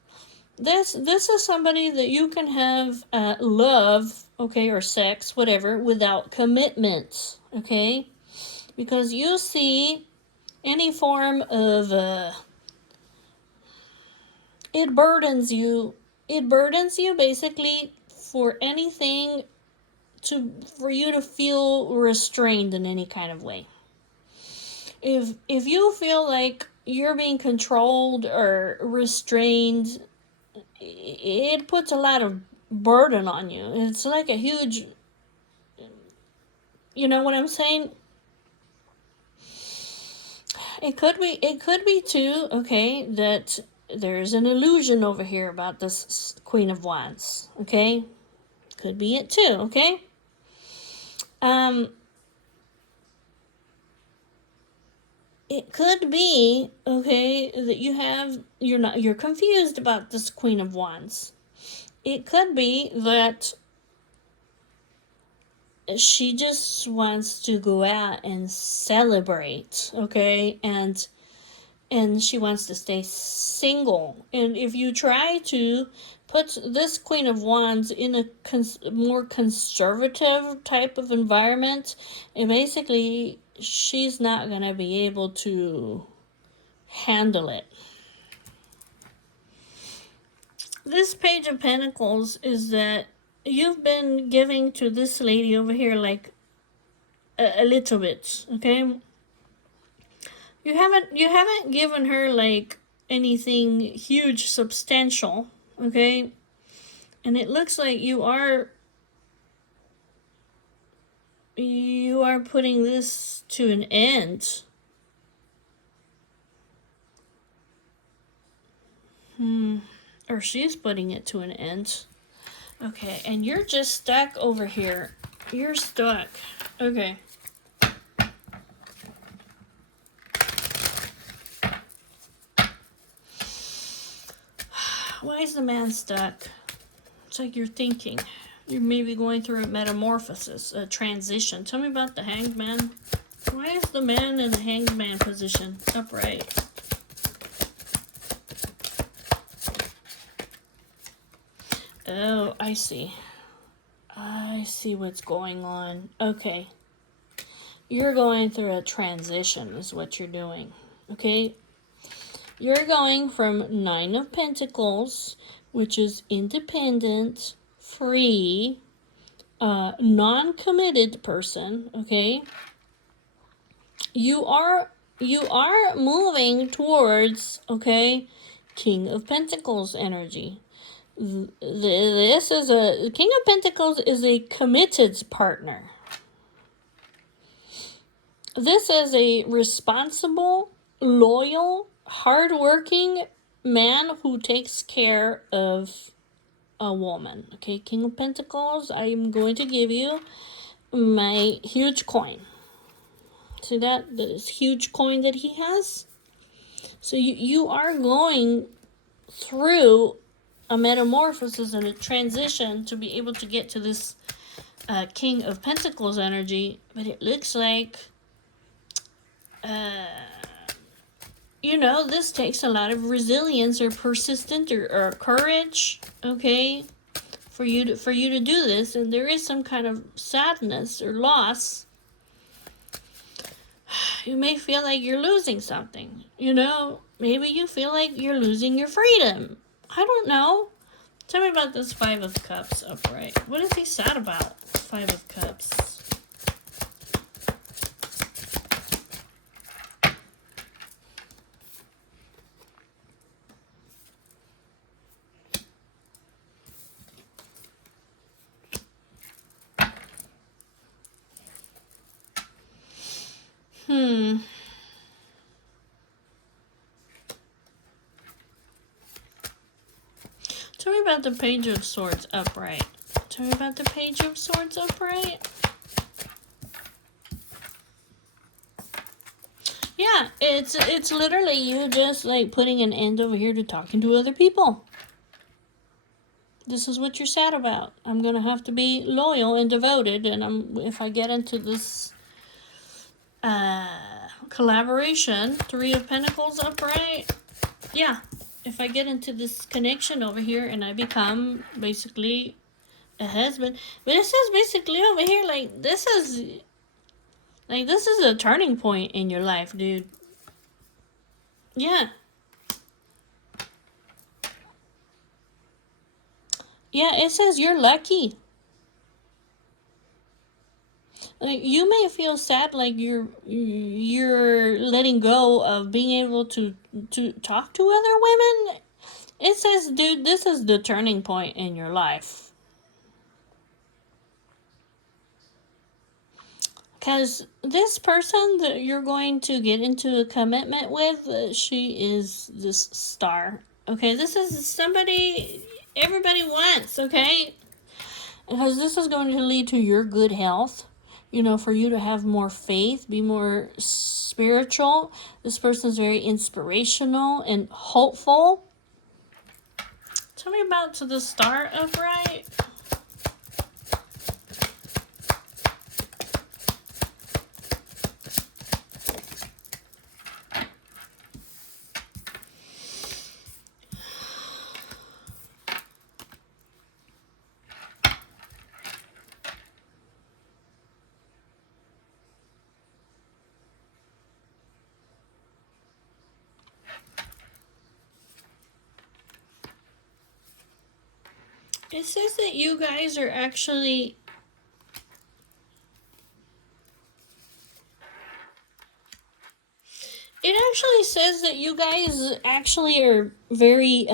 This is somebody that you can have love, okay, or sex, whatever, without commitment, okay? Because you see any form of it burdens you basically for anything for you to feel restrained in any kind of way. If you feel like you're being controlled or restrained, it puts a lot of burden on you. It's like a huge, you know what I'm saying? It could be too, okay, that there's an illusion over here about this Queen of Wands, okay? Could be it too, okay? It could be, okay, that you're confused about this Queen of Wands. It could be that she just wants to go out and celebrate, okay? And she wants to stay single. And if you try to put this Queen of Wands in a more conservative type of environment, and basically she's not going to be able to handle it. This Page of Pentacles is that you've been giving to this lady over here like a little bit, okay? You haven't given her like anything huge, substantial, okay? And it looks like you are putting this to an end. Or she's putting it to an end. Okay, and you're just stuck over here. You're stuck. Okay. Why is the man stuck? It's like you're thinking. You're maybe going through a metamorphosis, a transition. Tell me about the hanged man. Why is the man in the hanged man position upright? Oh, I see. I see what's going on. Okay. You're going through a transition is what you're doing. Okay? You're going from 9 of Pentacles, which is independent, free, non-committed person, okay? You are moving towards, okay, King of Pentacles energy. This is King of Pentacles is a committed partner. This is a responsible, loyal, hardworking man who takes care of a woman. Okay, King of Pentacles, I'm going to give you my huge coin. See that? This huge coin that he has? So you are going through a metamorphosis and a transition to be able to get to this King of Pentacles energy, but it looks like this takes a lot of resilience or persistence or courage, okay, for you to do this, and there is some kind of sadness or loss. You may feel like you're losing something, maybe you feel like you're losing your freedom. I don't know. Tell me about this 5 of Cups upright. What is he sad about? 5 of Cups. Tell me about the Page of Swords upright. Tell me about the Page of Swords upright. Yeah, it's literally you just like putting an end over here to talking to other people. This is what you're sad about. I'm gonna have to be loyal and devoted, and if I get into this collaboration, 3 of Pentacles upright. Yeah, if I get into this connection over here and I become basically a husband, but it says basically over here like this is a turning point in your life, dude. Yeah. Yeah, it says you're lucky. Like, you may feel sad, like you're letting go of being able to talk to other women. It says, dude, this is the turning point in your life. Because this person that you're going to get into a commitment with, she is this star. Okay, this is somebody everybody wants, okay? Because this is going to lead to your good health. For you to have more faith, be more spiritual. This person's very inspirational and hopeful. Tell me about to the star upright. It says that you guys are actually... It actually says that you guys actually are very,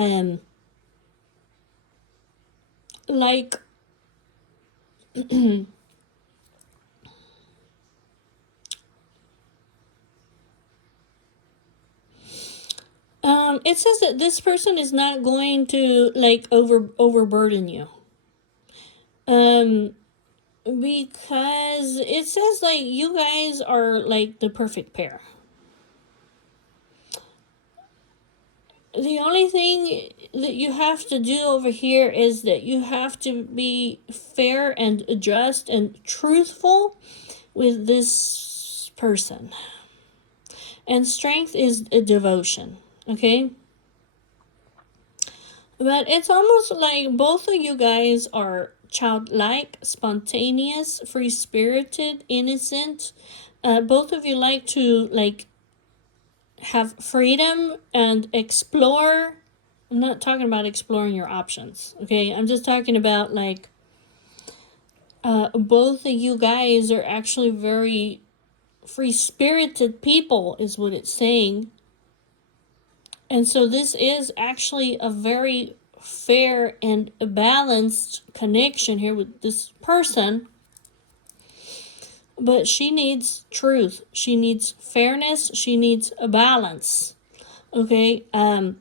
like... it says that this person is not going to, like, overburden you. Because it says, like, you guys are, like, the perfect pair. The only thing that you have to do over here is that you have to be fair and just and truthful with this person. And strength is a devotion, okay? But it's almost like both of you guys are childlike, spontaneous, free-spirited, innocent. Both of you like to, like, have freedom and explore. I'm not talking about exploring your options, okay? I'm just talking about, like, both of you guys are actually very free-spirited people, is what it's saying. And so this is actually a very fair and balanced connection here with this person. But she needs truth. She needs fairness. She needs a balance. Okay? There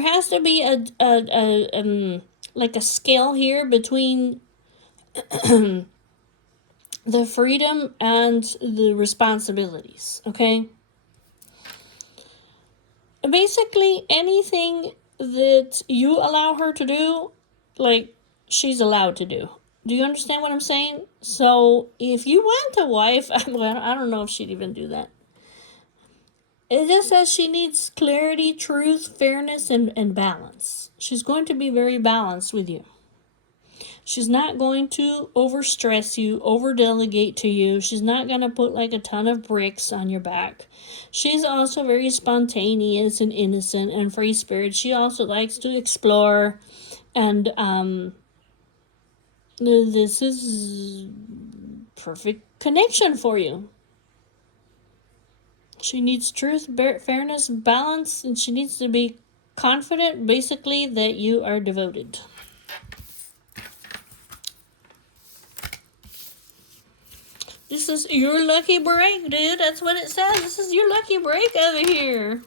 has to be like a scale here between the freedom and the responsibilities. Okay? Basically, anything that you allow her to do, like, she's allowed to do. Do you understand what I'm saying? So, if you want a wife, well, I don't know if she'd even do that. It just says she needs clarity, truth, fairness, and balance. She's going to be very balanced with you. She's not going to overstress you, over-delegate to you. She's not going to put, like, a ton of bricks on your back. She's also very spontaneous and innocent and free-spirited. She also likes to explore. And this is perfect connection for you. She needs truth, fairness, balance, and she needs to be confident, basically, that you are devoted. This is your lucky break, dude. That's what it says. This is your lucky break over here.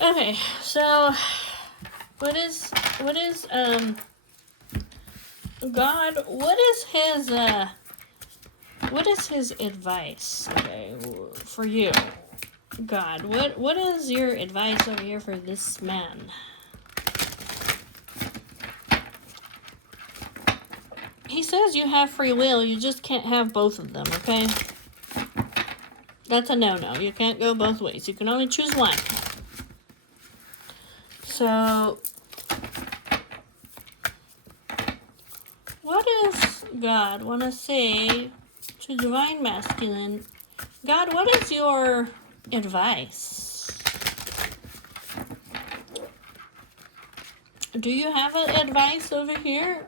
Okay, so what is God, what is his advice, okay, for you? God, what is your advice over here for this man? He says you have free will, you just can't have both of them, okay? That's a no-no. You can't go both ways. You can only choose one. So, what does God want to say to Divine Masculine? God, what is your advice? Do you have an advice over here?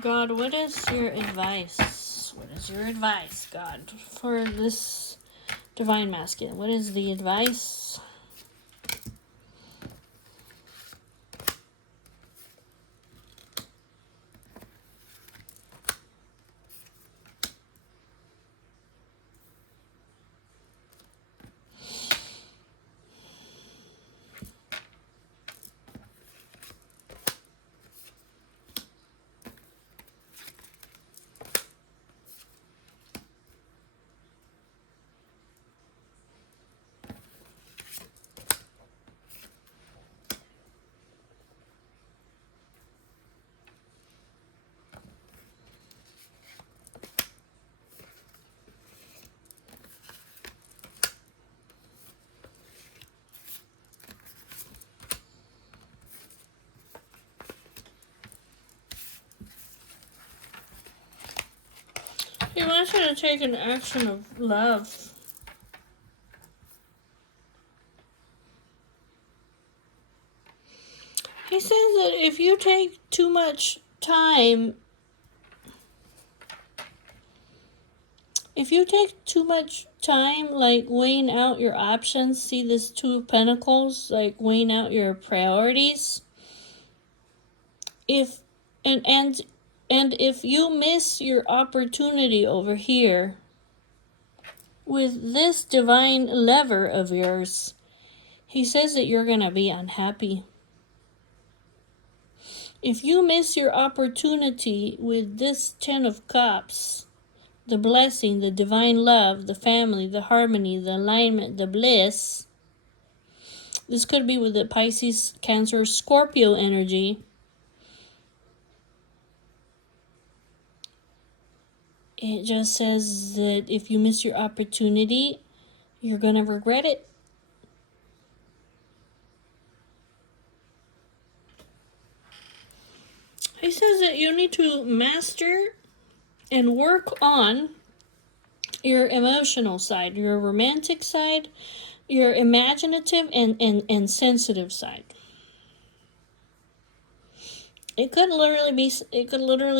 God, what is your advice? What is your advice, God, for this Divine Masculine? What is the advice? He wants you to take an action of love. He says that if you take too much time, like weighing out your options, see this Two of Pentacles, like weighing out your priorities. If and if you miss your opportunity over here with this divine lever of yours, he says that you're going to be unhappy. If you miss your opportunity with this Ten of Cups, the blessing, the divine love, the family, the harmony, the alignment, the bliss, this could be with the Pisces, Cancer, Scorpio energy. It just says that if you miss your opportunity, you're going to regret it. He says that you need to master and work on your emotional side, your romantic side, your imaginative and sensitive side. It could literally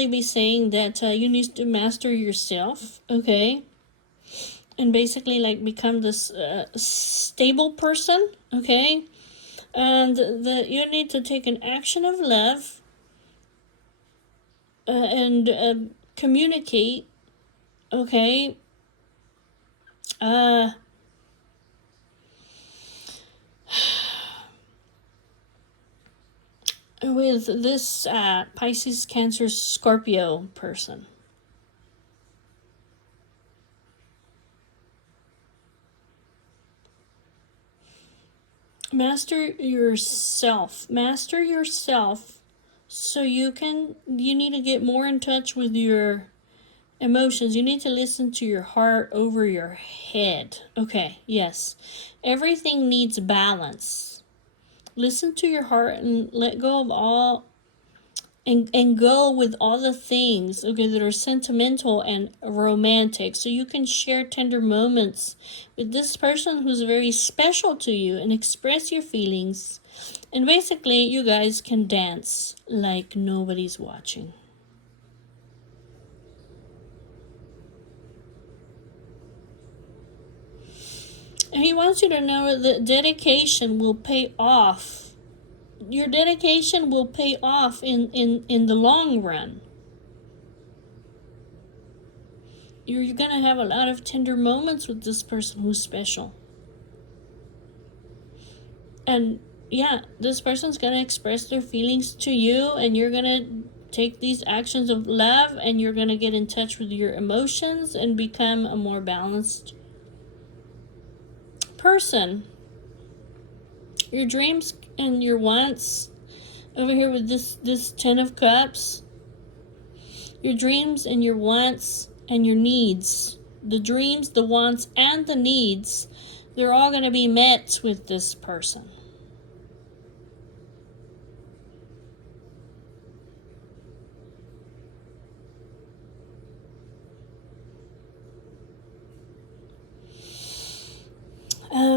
be saying that you need to master yourself, okay? And basically like become this stable person, okay? And that you need to take an action of love and communicate, okay? With this Pisces, Cancer, Scorpio person. Master yourself so you need to get more in touch with your emotions. You need to listen to your heart over your head. Okay, yes. Everything needs balance. Listen to your heart and let go of all and go with all the things, okay, that are sentimental and romantic, so you can share tender moments with this person who's very special to you and express your feelings. And basically, you guys can dance like nobody's watching. And he wants you to know that dedication will pay off. Your dedication will pay off in the long run. You're going to have a lot of tender moments with this person who's special. And yeah, this person's going to express their feelings to you, and you're going to take these actions of love, and you're going to get in touch with your emotions and become a more balanced person. Your dreams and your wants, over here with this Ten of Cups, your dreams and your wants and your needs, the dreams, the wants, and the needs, they're all going to be met with this person.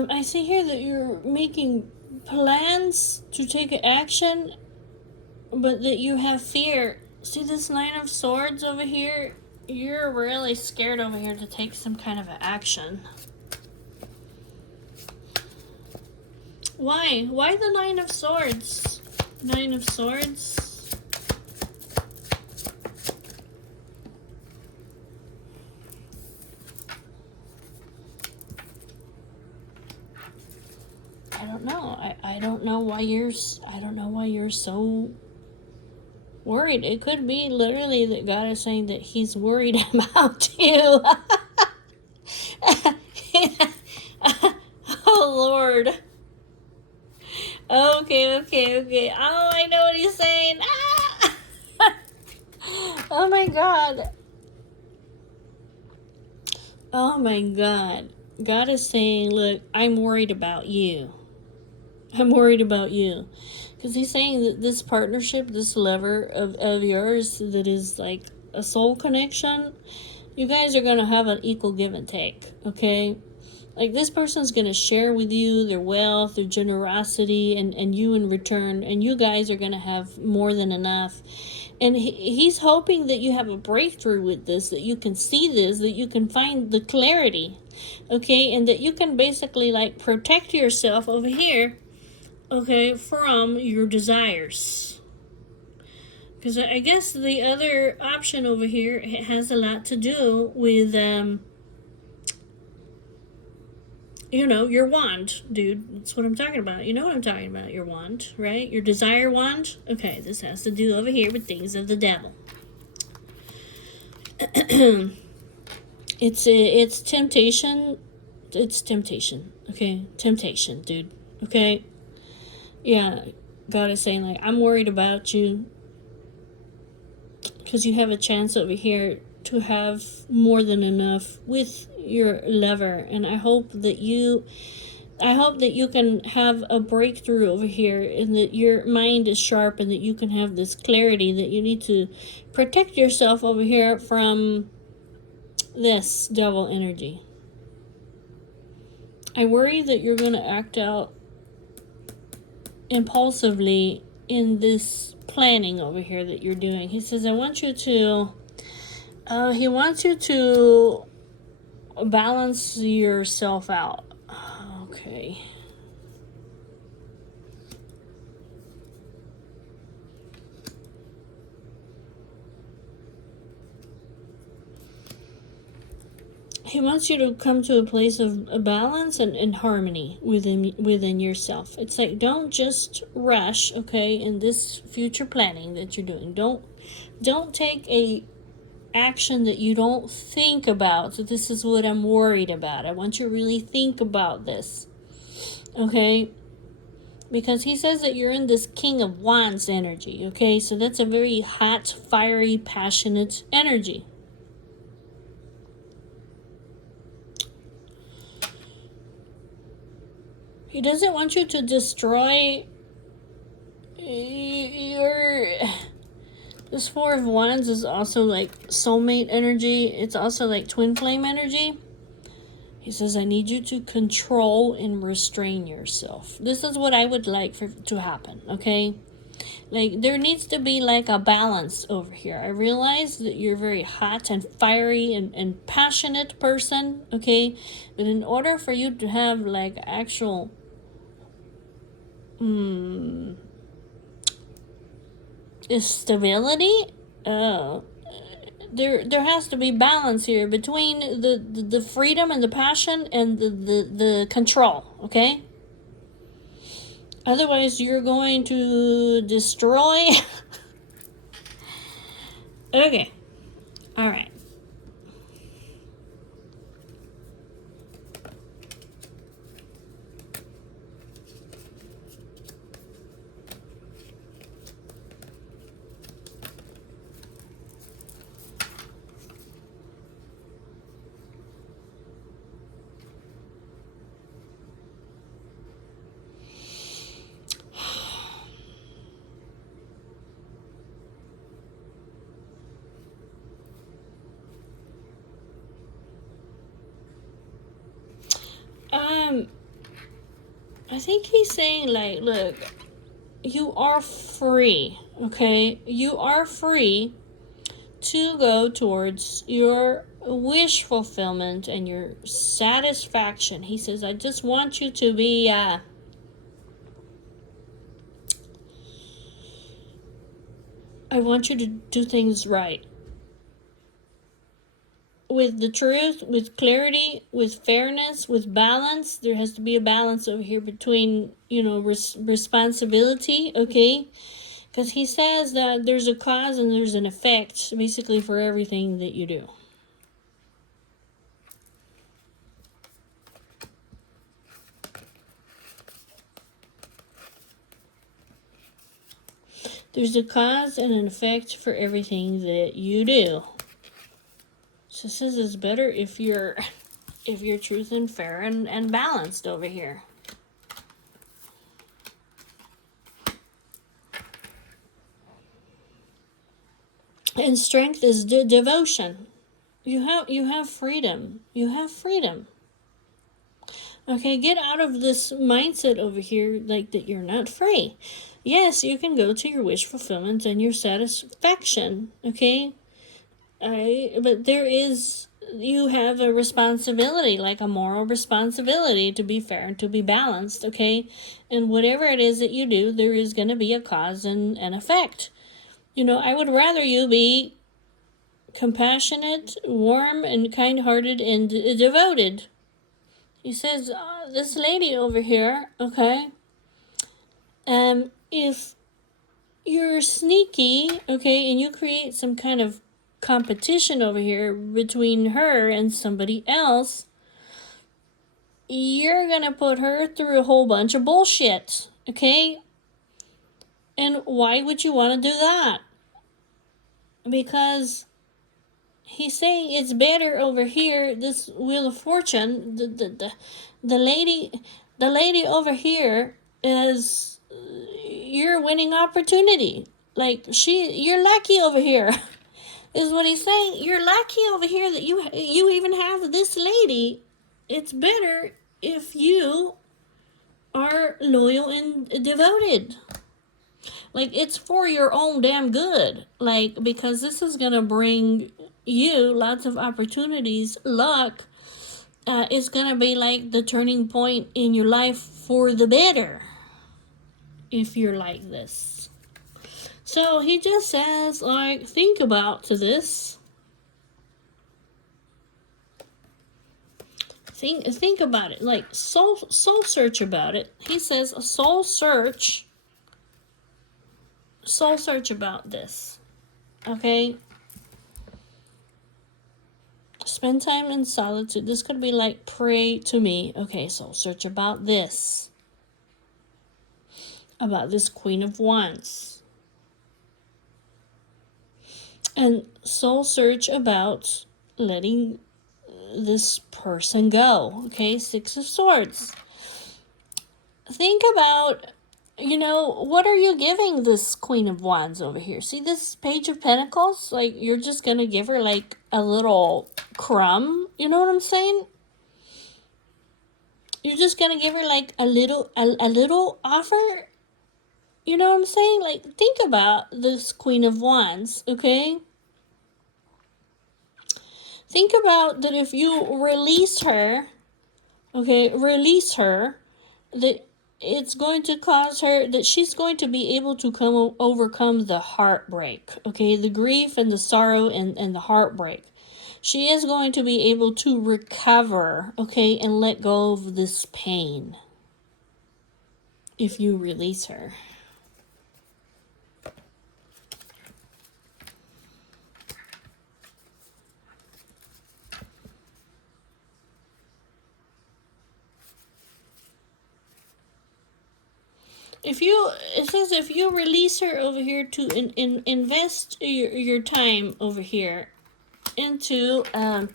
I see here that you're making plans to take action, but that you have fear. See this Nine of Swords over here? You're really scared over here to take some kind of action. Why? Why the Nine of Swords? Nine of Swords. I don't know. I don't know why you're so worried. It could be literally that God is saying that he's worried about you. Oh, Lord. Okay. Oh, I know what he's saying. Ah! Oh, my God. Oh, my God. God is saying, look, I'm worried about you. I'm worried about you. Because he's saying that this partnership, this lever of yours that is like a soul connection, you guys are going to have an equal give and take, okay? Like, this person's going to share with you their wealth, their generosity, and you in return. And you guys are going to have more than enough. And he's hoping that you have a breakthrough with this, that you can see this, that you can find the clarity, okay? And that you can basically, like, protect yourself over here, okay, from your desires. Because I guess the other option over here has a lot to do with, your wand, dude. That's what I'm talking about. You know what I'm talking about, your wand, right? Your desire wand. Okay, this has to do over here with things of the devil. It's temptation. It's temptation. Okay, temptation, dude. Okay, yeah. God is saying, like, I'm worried about you because you have a chance over here to have more than enough with your lover, and I hope that you can have a breakthrough over here, and that your mind is sharp, and that you can have this clarity that you need to protect yourself over here from this devil energy. I worry that you're going to act out impulsively in this planning over here that you're doing. He says, he wants you to balance yourself out. Okay. He wants you to come to a place of a balance and harmony within yourself. It's like, don't just rush, okay, in this future planning that you're doing. Don't take a action that you don't think about. So this is what I'm worried about. I want you to really think about this, okay? Because he says that you're in this King of Wands energy, okay? So that's a very hot, fiery, passionate energy. He doesn't want you to destroy your... This Four of Wands is also like soulmate energy. It's also like twin flame energy. He says, I need you to control and restrain yourself. This is what I would like to happen, okay? Like, there needs to be like a balance over here. I realize that you're a very hot and fiery and passionate person, okay? But in order for you to have like actual stability, there has to be balance here between the freedom and the passion and the control, okay? Otherwise, you're going to destroy. Okay. All right. I think he's saying, like, look, you are free, okay? You are free to go towards your wish fulfillment and your satisfaction. He says, I just want you to be, I want you to do things right. With the truth, with clarity, with fairness, with balance. There has to be a balance over here between, responsibility, okay? Because he says that there's a cause and there's an effect, basically, for everything that you do. There's a cause and an effect for everything that you do. So this is better if you're truth and fair and balanced over here. And strength is devotion. You have freedom. You have freedom. Okay, get out of this mindset over here like that you're not free. Yes, you can go to your wish fulfillment and your satisfaction, okay? But there is, you have a responsibility, like a moral responsibility to be fair and to be balanced, okay? And whatever it is that you do, there is going to be a cause and an effect. You know, I would rather you be compassionate, warm, and kind-hearted and devoted. He says, this lady over here, okay, if you're sneaky, okay, and you create some kind of competition over here between her and somebody else, you're gonna put her through a whole bunch of bullshit, okay? And why would you want to do that? Because he's saying it's better over here, this Wheel of Fortune, the lady over here is your winning opportunity. Like, you're lucky over here. Is what he's saying. You're lucky over here that you even have this lady. It's better if you are loyal and devoted. Like, it's for your own damn good. Like, because this is gonna bring you lots of opportunities, luck. It's gonna be like the turning point in your life for the better if you're like this. So he just says, like, think about this. Think about it. Like, soul search about it. He says, soul search about this. Okay? Spend time in solitude. This could be like, pray to me. Okay, soul search about this. About this Queen of Wands. And soul search about letting this person go. Okay, Six of Swords. Think about, what are you giving this Queen of Wands over here? See this Page of Pentacles? Like, you're just gonna give her like a little crumb. You know what I'm saying? You're just gonna give her like a little offer. You know what I'm saying? Like, think about this Queen of Wands, okay? Think about that if you release her, that it's going to cause her, that she's going to be able to overcome the heartbreak, okay? The grief and the sorrow and the heartbreak. She is going to be able to recover, okay, and let go of this pain if you release her. It says if you release her over here to invest your time over here into a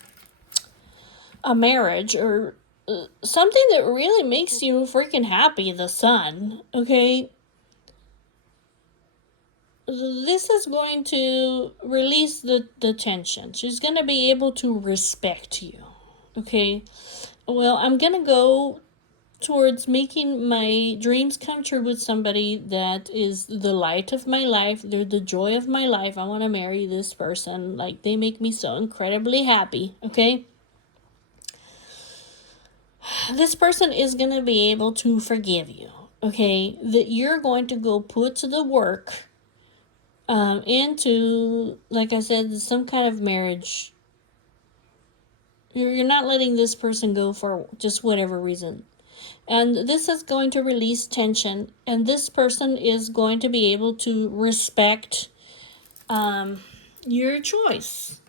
marriage or something that really makes you freaking happy, the Sun, okay? This is going to release the tension. She's going to be able to respect you, okay? Well, I'm going to go towards making my dreams come true with somebody that is the light of my life. They're the joy of my life. I want to marry this person. Like, they make me so incredibly happy, okay? This person is going to be able to forgive you, okay? That you're going to go put to the work into, like I said, some kind of marriage. You're not letting this person go for just whatever reason. And this is going to release tension. And this person is going to be able to respect your choice.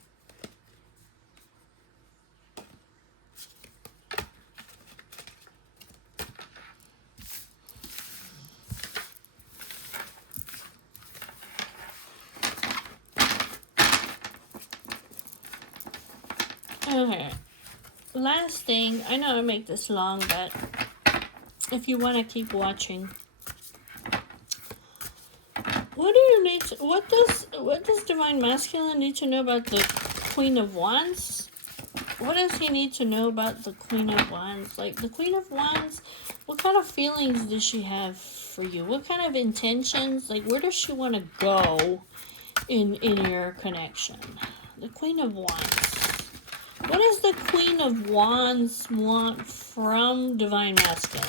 Okay. Last thing. I know I make this long, but if you want to keep watching. What do you need to, what does Divine Masculine need to know about the Queen of Wands? What does he need to know about the Queen of Wands? Like, the Queen of Wands, what kind of feelings does she have for you? What kind of intentions? Like, where does she want to go in your connection? The Queen of Wands. What does the Queen of Wands want from Divine Masculine?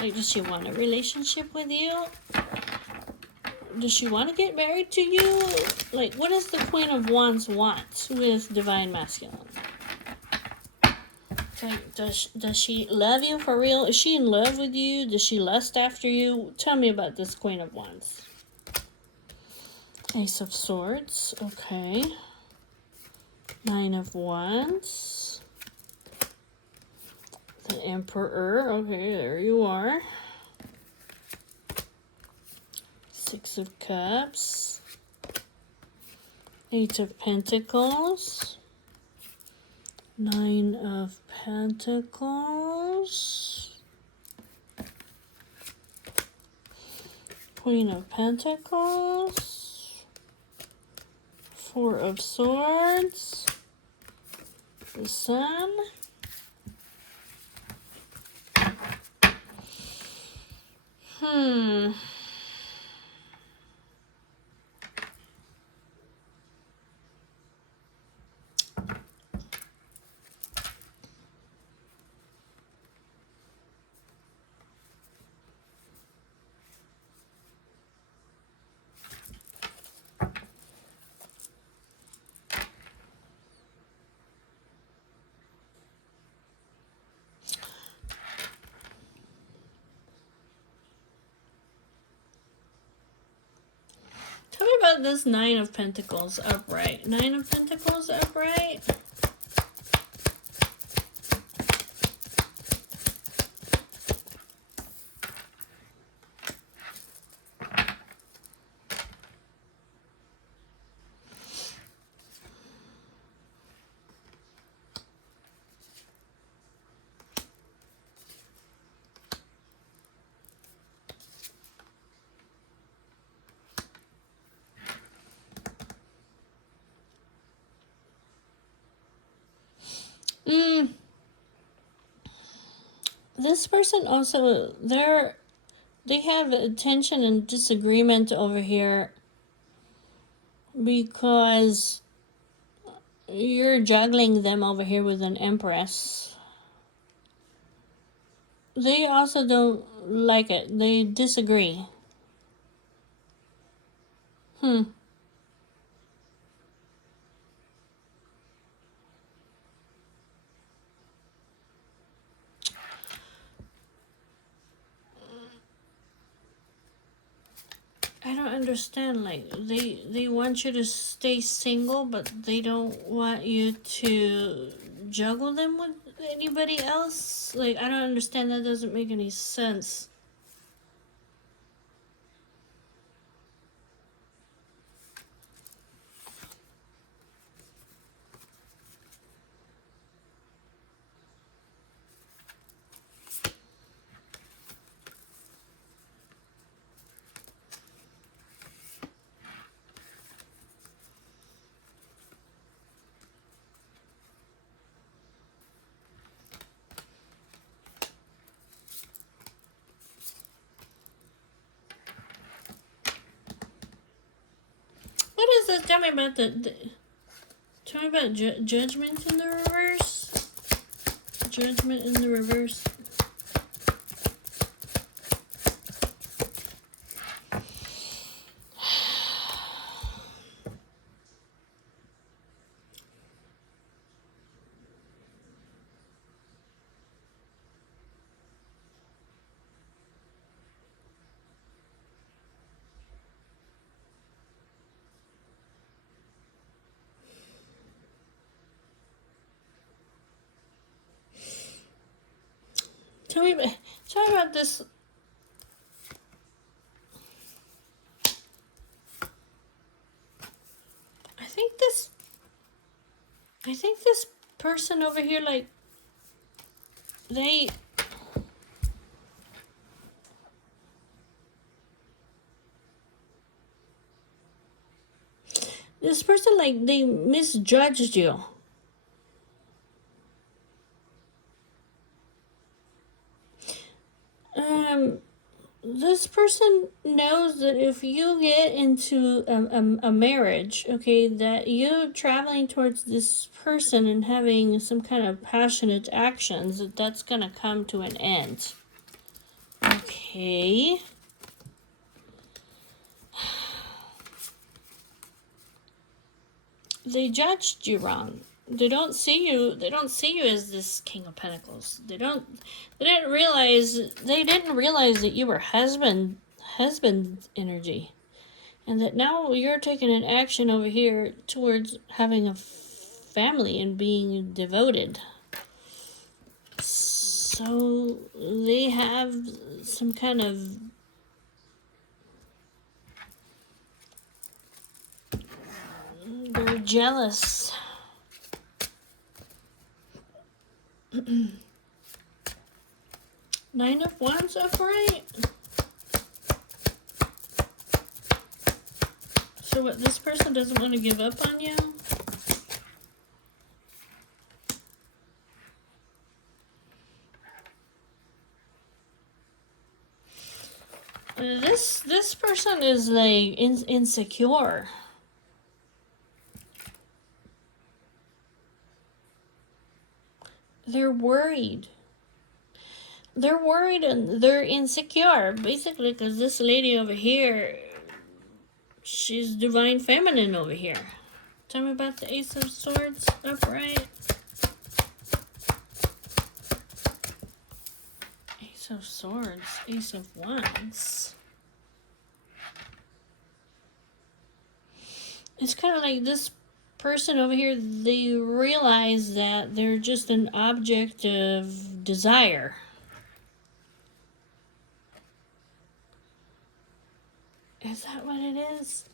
Like, does she want a relationship with you? Does she want to get married to you? Like, what does the Queen of Wands want with Divine Masculine? Like, does she love you for real? Is she in love with you? Does she lust after you? Tell me about this Queen of Wands. Ace of Swords. Okay. Nine of Wands. The Emperor. Okay, there you are. Six of Cups. Eight of Pentacles. Nine of Pentacles. Queen of Pentacles. Four of Swords. The Sun. Tell me about this Nine of Pentacles upright. Nine of Pentacles upright. This person also, they have a tension and disagreement over here because you're juggling them over here with an Empress. They also don't like it. They disagree. I don't understand. Like, they want you to stay single, but they don't want you to juggle them with anybody else. Like, I don't understand. That doesn't make any sense. What is this? Tell me about tell me about judgment in the reverse. Judgment in the reverse. Tell me about this. I think this person over here, like, this person, like, they misjudged you. this person knows that if you get into a marriage, okay, that you traveling towards this person and having some kind of passionate actions, that's going to come to an end. Okay. They judged you wrong. They don't see you as this King of Pentacles. They didn't realize that you were husband energy. And that now you're taking an action over here towards having a family and being devoted. So they have some kind of they're jealous. Nine of Wands upright. So what, this person doesn't want to give up on you? This person is like insecure. They're worried. They're worried and they're insecure, basically, because this lady over here, she's divine feminine over here. Tell me about the Ace of Swords upright. Ace of Swords, Ace of Wands. It's kind of like this person over here, they realize that they're just an object of desire. Is that what it is?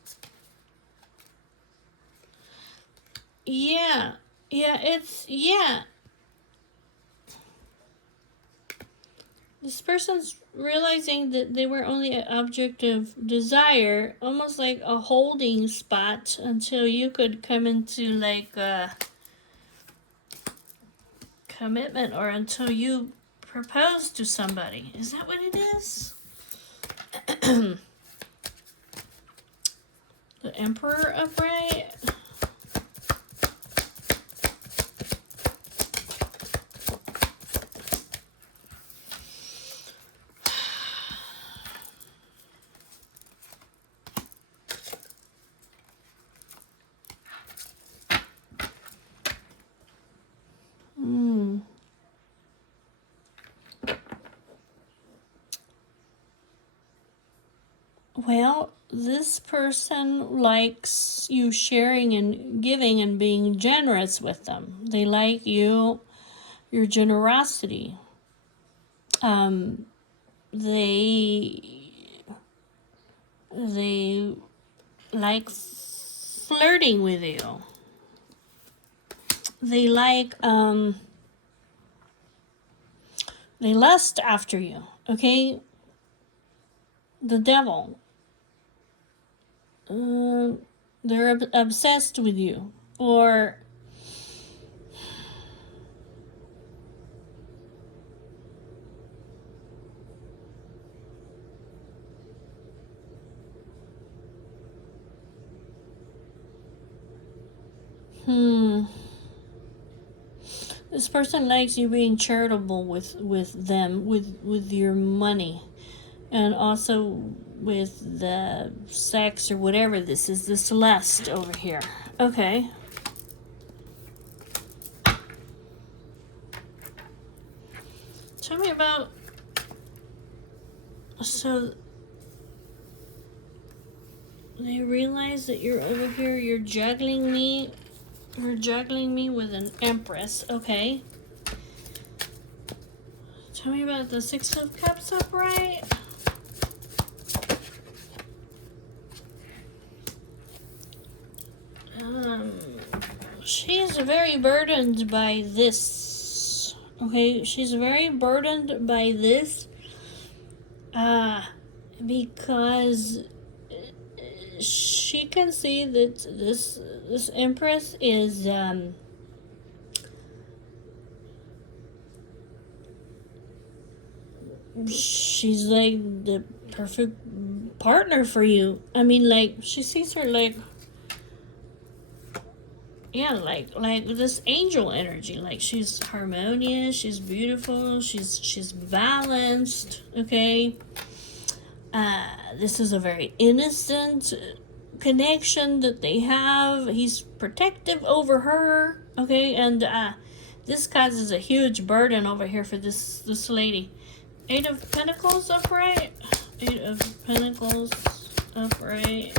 Yeah. Yeah. This person's realizing that they were only an object of desire, almost like a holding spot until you could come into like a commitment or until you propose to somebody. Is that what it is? The Emperor upright. Well, this person likes you sharing and giving and being generous with them. They like your generosity. They like flirting with you. They like, they lust after you, okay? The devil. They're obsessed with you. Or this person likes you being charitable with them, with your money, and also with the sex or whatever this is, this lust over here. Okay. Tell me about, so they realize that you're over here, you're juggling me with an Empress. Okay. Tell me about the Six of Cups upright. She's very burdened by this. Okay, she's very burdened by this. Because she can see that this Empress is she's like the perfect partner for you. I mean, like, she sees her like, yeah, like this angel energy. Like, she's harmonious, she's beautiful, she's balanced. Okay, this is a very innocent connection that they have. He's protective over her. Okay, and this causes a huge burden over here for this lady. Eight of Pentacles upright. Eight of Pentacles upright.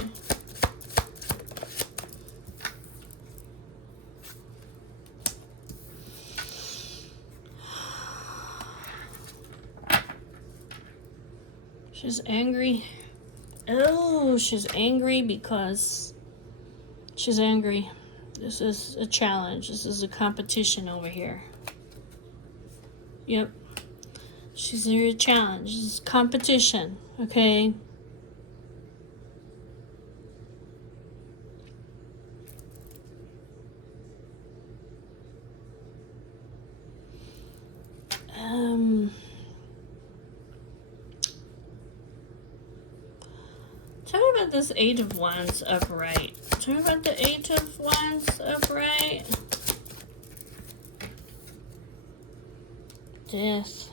She's angry. Oh, she's angry because she's angry. This is a challenge. This is a competition over here. Yep. She's here to challenge. This is competition. Okay. Tell me about this Eight of Wands upright. Tell me about the Eight of Wands upright. Death.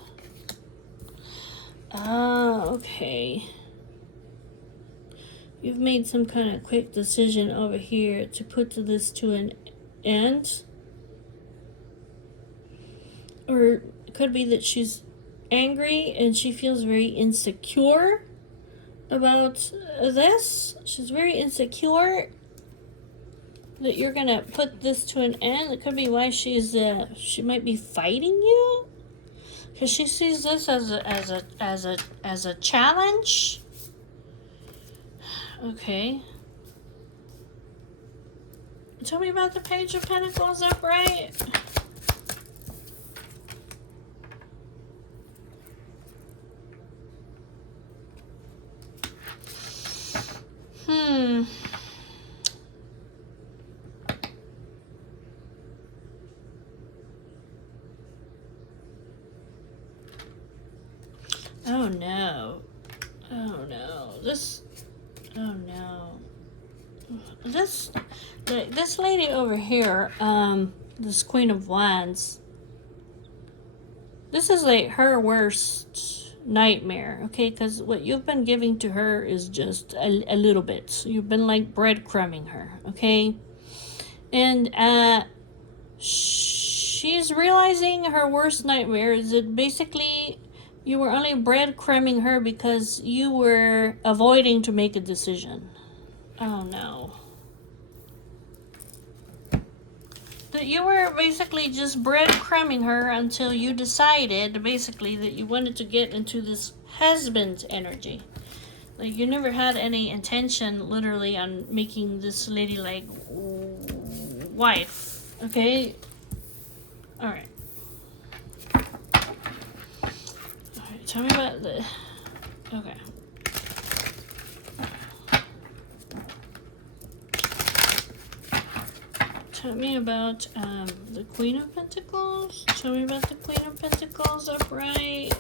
Okay. You've made some kind of quick decision over here to put this to an end. Or it could be that she's angry and she feels very insecure about this. She's very insecure that you're gonna put this to an end. It could be why she might be fighting you, because she sees this as a challenge. Okay. Tell me about the Page of Pentacles upright. Oh no. Oh no. Oh no. This lady over here, this Queen of Wands, this is like her worst nightmare, okay? Because what you've been giving to her is just a little bit. You've been like breadcrumbing her, okay? And she's realizing her worst nightmare is that basically you were only breadcrumbing her because you were avoiding to make a decision. Oh no. That you were basically just breadcrumbing her until you decided basically that you wanted to get into this husband energy. Like, you never had any intention literally on making this lady like wife. Okay? Alright. Alright, tell me about the... Okay. Tell me about the Queen of Pentacles. Tell me about the Queen of Pentacles upright.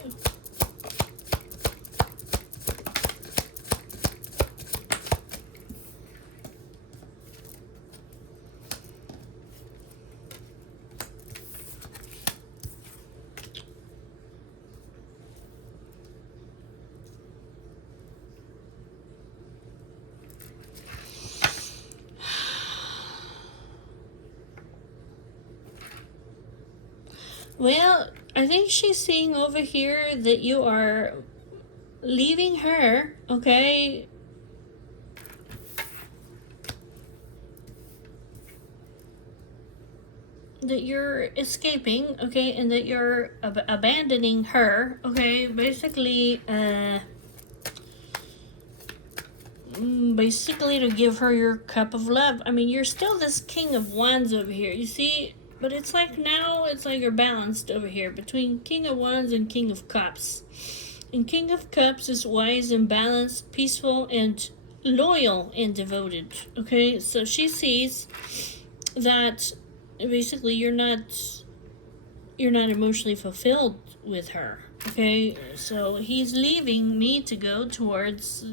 Well, I think she's seeing over here that you are leaving her, okay? That you're escaping, okay? And that you're abandoning her, okay? Basically, basically to give her your cup of love. I mean, you're still this King of Wands over here, you see? But it's like now, it's like you're balanced over here between King of Wands and King of Cups. And King of Cups is wise and balanced, peaceful and loyal and devoted. Okay, so she sees that basically you're not emotionally fulfilled with her. Okay, so he's leaving me to go towards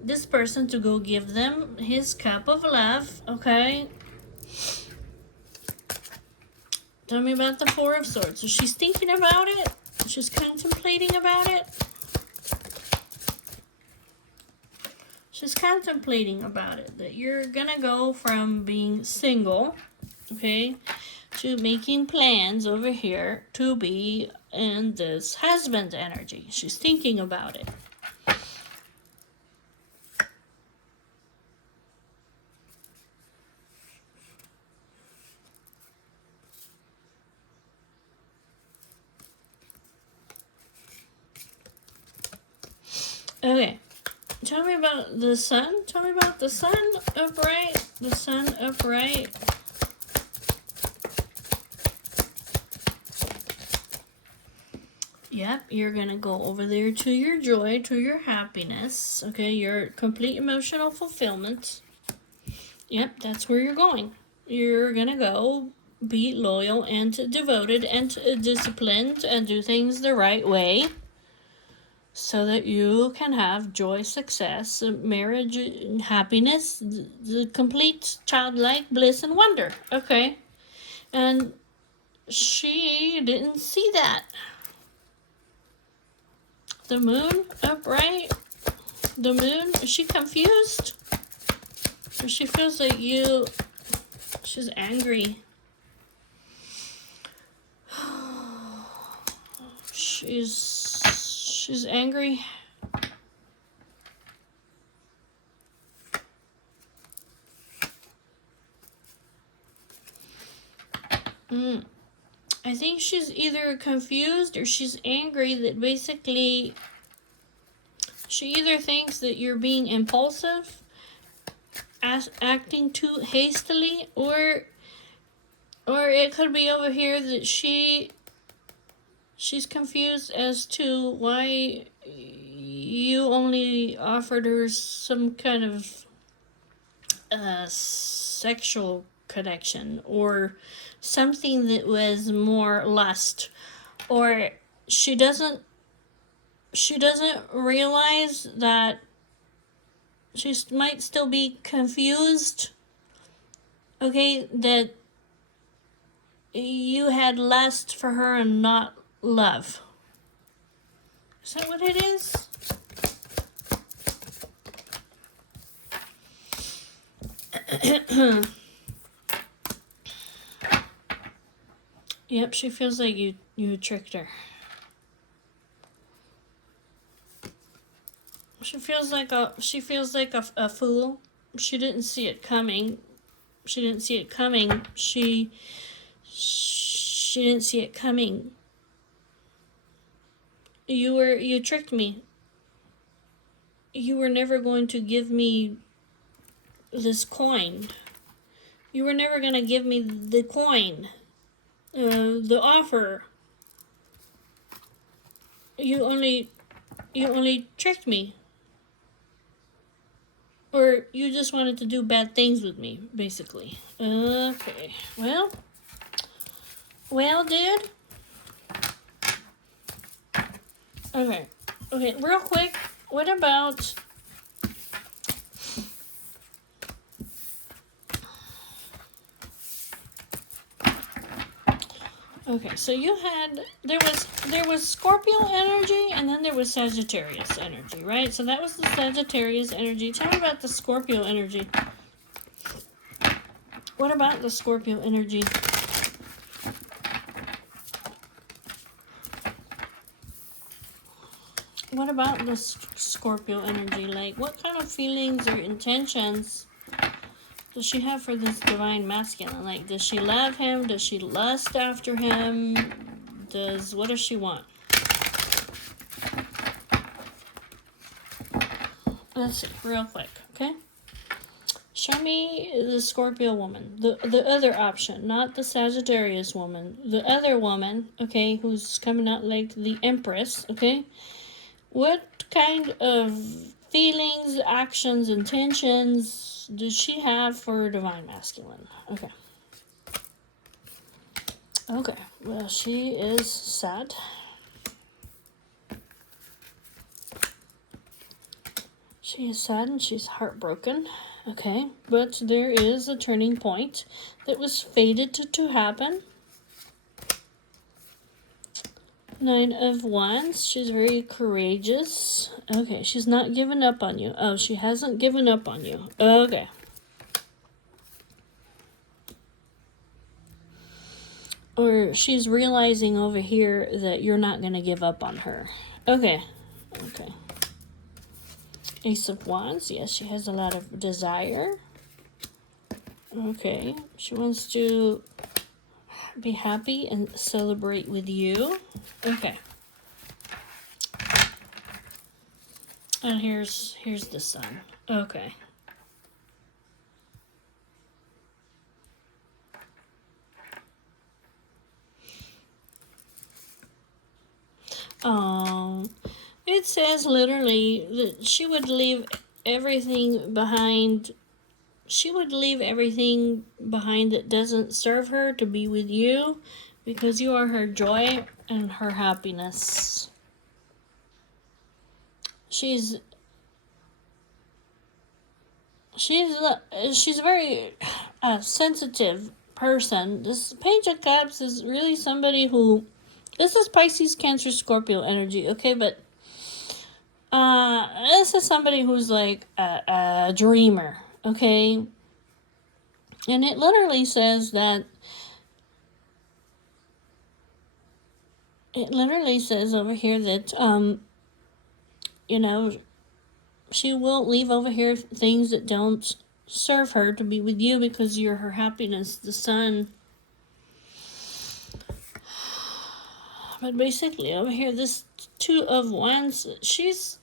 this person to go give them his cup of love. Okay, tell me about the Four of Swords. So she's thinking about it. She's contemplating about it. She's contemplating about it. That you're gonna go from being single, okay, to making plans over here to be in this husband energy. She's thinking about it. Okay. Tell me about the sun. Tell me about the sun upright. The sun upright. Yep, you're gonna go over there to your joy, to your happiness. Okay, your complete emotional fulfillment. Yep, that's where you're going. You're gonna go be loyal and devoted and disciplined and do things the right way so that you can have joy, success, marriage, happiness, the complete childlike bliss and wonder. Okay, and she didn't see that. The moon upright. The moon, is she confused? Or she feels like she's angry. She's angry. I think she's either confused or she's angry that basically she either thinks that you're being impulsive, acting too hastily, or it could be over here that she's confused as to why you only offered her some kind of sexual connection or something that was more lust, or she doesn't realize that she might still be confused. Okay, that you had lust for her and not love. Is that what it is? Yep, she feels like you tricked her. She feels like a fool. She didn't see it coming. She didn't see it coming. She didn't see it coming. You tricked me. You were never going to give me this coin. You were never going to give me the coin. The offer. You only tricked me. Or you just wanted to do bad things with me, basically. Okay. Well, dude. Okay, real quick, what about... Okay, so you had... There was Scorpio energy, and then there was Sagittarius energy, right? So that was the Sagittarius energy. Tell me about the Scorpio energy. What about the Scorpio energy? What about the Scorpio energy? Like, what kind of feelings or intentions does she have for this divine masculine? Like, does she love him? Does she lust after him? What does she want? Let's see, real quick, okay? Show me the Scorpio woman. The other option, not the Sagittarius woman. The other woman, okay, who's coming out like the Empress, okay? What kind of feelings, actions, intentions does she have for divine masculine? Okay. Okay, well, she is sad. She is sad and she's heartbroken. Okay, but there is a turning point that was fated to happen. Nine of Wands. She's very courageous. Okay, she's not giving up on you. Oh, she hasn't given up on you. Okay. Or she's realizing over here that you're not going to give up on her. Okay. Okay. Ace of Wands. Yes, she has a lot of desire. Okay. She wants to be happy and celebrate with you. Okay. And here's the Sun. Okay. It says literally that she would leave everything behind. She would leave everything behind that doesn't serve her to be with you, because you are her joy and her happiness. She's a very sensitive person. This Page of Cups is really somebody who, this is Pisces, Cancer, Scorpio energy, okay? But this is somebody who's like a dreamer, okay? And it literally says that, over here that, you know, she will leave over here things that don't serve her to be with you, because you're her happiness, the Sun. But basically, over here, this Two of Wands, she's,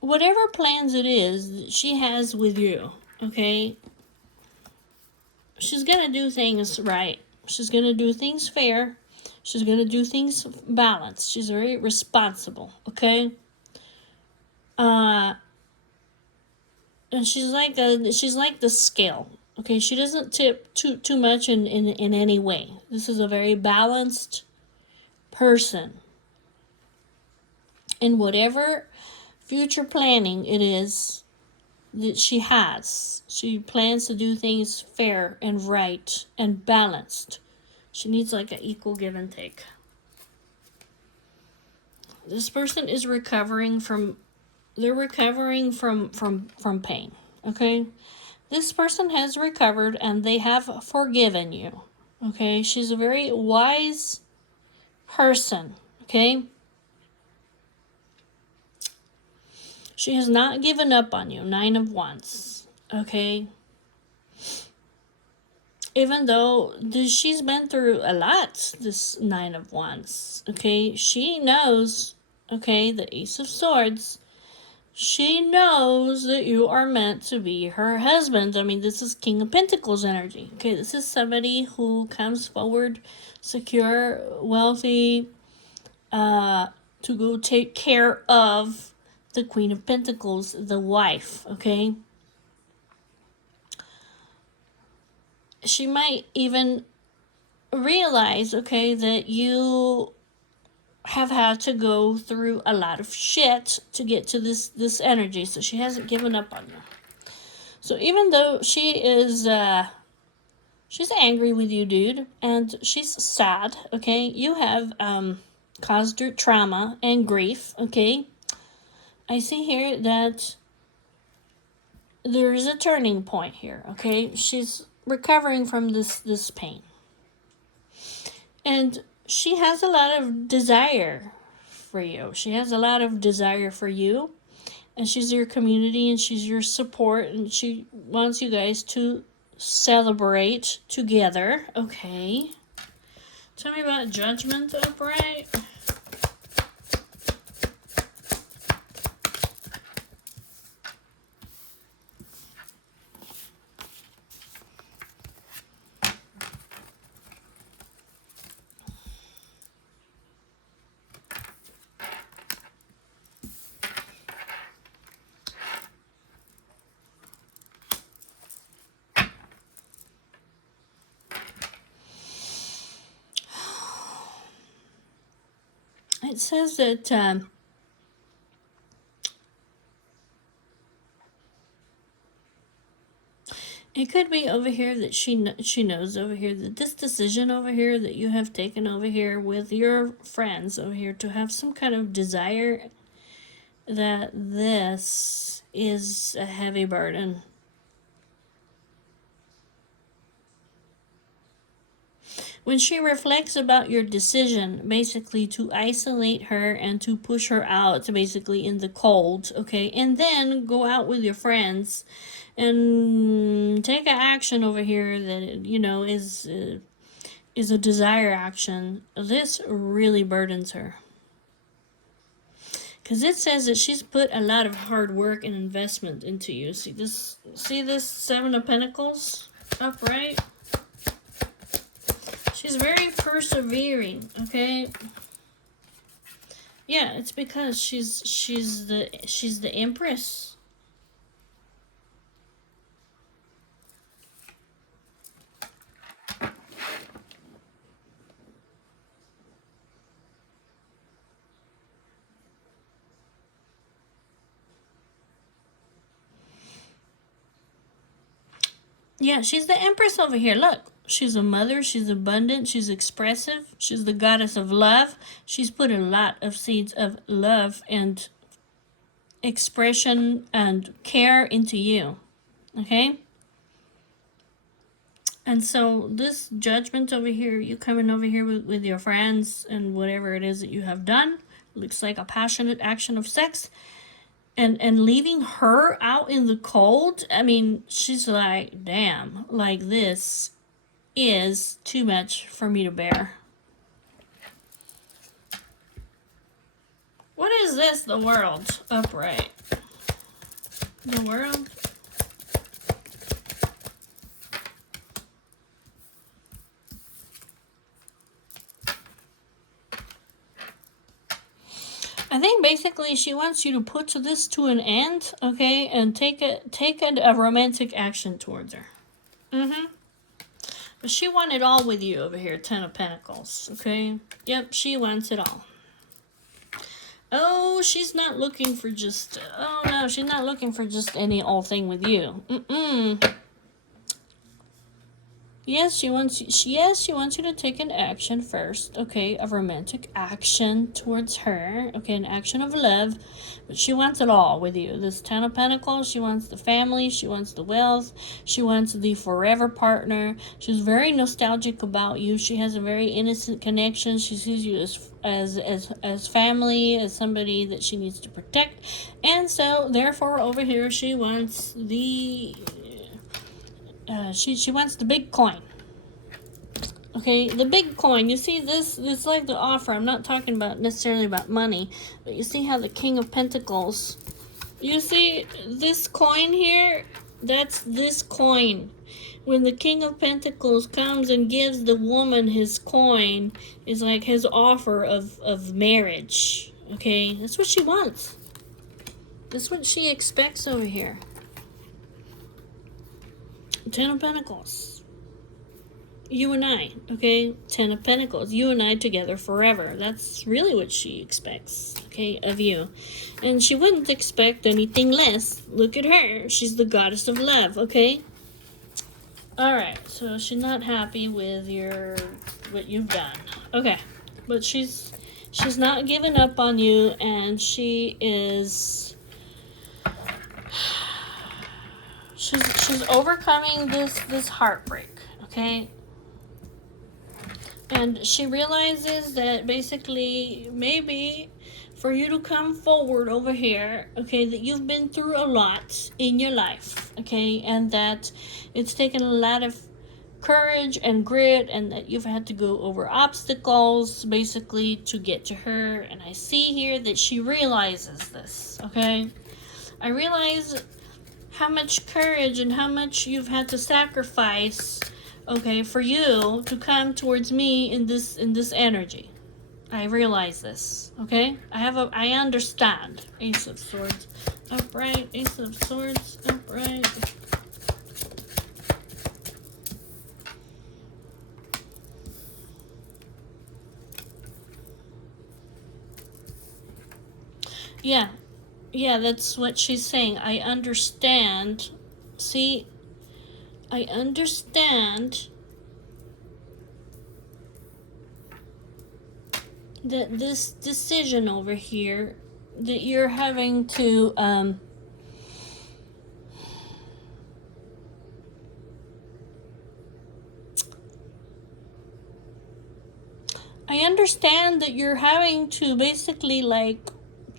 whatever plans it is that she has with you, okay, she's gonna do things right. She's gonna do things fair. She's gonna do things balanced. She's very responsible, okay? And she's like the scale, okay? She doesn't tip too much in any way. This is a very balanced person. In whatever future planning it is that she has, she plans to do things fair and right and balanced. She needs like an equal give and take. This person is recovering from, they're recovering from pain, okay? This person has recovered and they have forgiven you, okay? She's a very wise person, okay? She has not given up on you. Nine of Wands, okay? Even though she's been through a lot, this Nine of Wands, okay? She knows, okay, the Ace of Swords, she knows that you are meant to be her husband. I mean, this is King of Pentacles energy, okay? This is somebody who comes forward, secure, wealthy, to go take care of the Queen of Pentacles, the wife, okay? She might even realize, okay, that you have had to go through a lot of shit to get to this energy, so she hasn't given up on you. So even though she is, she's angry with you, dude, and she's sad, okay? You have, caused her trauma and grief, okay? I see here that there is a turning point here, okay? She's recovering from this pain. And she has a lot of desire for you. She has a lot of desire for you. And she's your community and she's your support. And she wants you guys to celebrate together. Okay. Tell me about Judgment, upright. It says that It could be over here that she knows over here that this decision over here that you have taken over here with your friends over here to have some kind of desire, that this is a heavy burden. When she reflects about your decision, basically to isolate her and to push her out, basically in the cold, okay, and then go out with your friends and take an action over here that is a desire action. This really burdens her because it says that she's put a lot of hard work and investment into you. See this? See this Seven of Pentacles upright? She's very persevering, okay? Yeah, it's because she's the Empress. Yeah, she's the Empress over here. Look, she's a mother, she's abundant, she's expressive, she's the goddess of love. She's put a lot of seeds of love and expression and care into you. Okay? And so this judgment over here, you coming over here with your friends and whatever it is that you have done, looks like a passionate action of sex. And leaving her out in the cold, I mean, she's like, damn, like this is too much for me to bear. What is this? The world upright. The world. I think basically she wants you to put this to an end, okay, and take a romantic action towards her. But she wanted it all with you over here, Ten of Pentacles, okay? Yep, she wants it all. Oh, she's not looking for just, oh no, she's not looking for just any old thing with you. Yes, she wants you to take an action first, okay, a romantic action towards her, okay, an action of love, but she wants it all with you. This Ten of Pentacles, she wants the family, she wants the wealth, she wants the forever partner. She's very nostalgic about you. She has a very innocent connection. She sees you as family, as somebody that she needs to protect, and so therefore over here she wants the she wants the big coin. Okay, the big coin. You see this like the offer. I'm not talking about necessarily about money, but you see how the King of Pentacles. You see this coin here? That's this coin. When the King of Pentacles comes and gives the woman his coin, is like his offer of marriage. Okay, that's what she wants. That's what she expects over here. Ten of Pentacles. You and I, okay? Ten of Pentacles. You and I together forever. That's really what she expects, okay, of you. And she wouldn't expect anything less. Look at her. She's the goddess of love, okay? Alright, so she's not happy with what you've done. Okay. But she's not giving up on you, and she is she's overcoming this heartbreak, okay? And she realizes that basically maybe for you to come forward over here, okay, that you've been through a lot in your life, okay, and that it's taken a lot of courage and grit, and that you've had to go over obstacles basically to get to her. And I see here that she realizes this, okay? I realize how much courage and how much you've had to sacrifice, okay, for you to come towards me in this energy. I realize this, okay? I understand. Ace of Swords upright, Ace of Swords upright. Yeah, that's what she's saying. I understand. See, I understand that this decision over here that you're having to I understand that you're having to basically like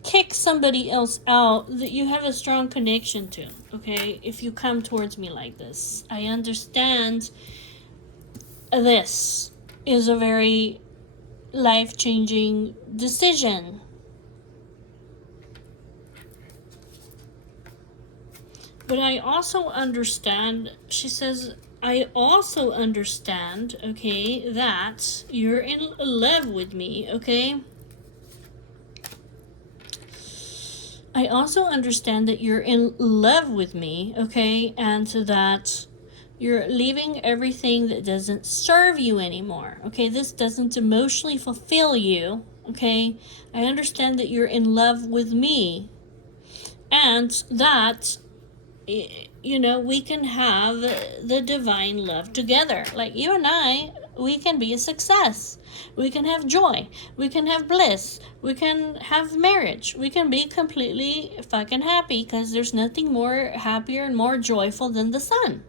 kick somebody else out that you have a strong connection to, okay? If you come towards me like this, I understand this is a very life-changing decision. But I also understand, she says, I also understand, okay, that you're in love with me, okay? I also understand that you're in love with me, okay? And that you're leaving everything that doesn't serve you anymore, okay? This doesn't emotionally fulfill you, okay? I understand that you're in love with me and that, you know, we can have the divine love together. Like you and I, we can be a success. We can have joy. We can have bliss. We can have marriage. We can be completely fucking happy because there's nothing more happier and more joyful than the sun.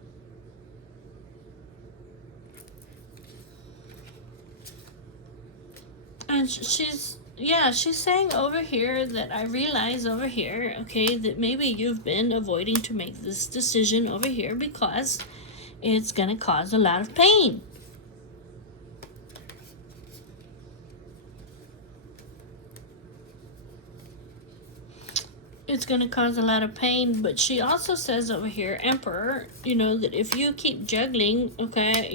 And she's saying over here that I realize over here, okay, that maybe you've been avoiding to make this decision over here because it's gonna cause a lot of pain. It's gonna cause a lot of pain, but she also says over here, Emperor, you know, that if you keep juggling, okay,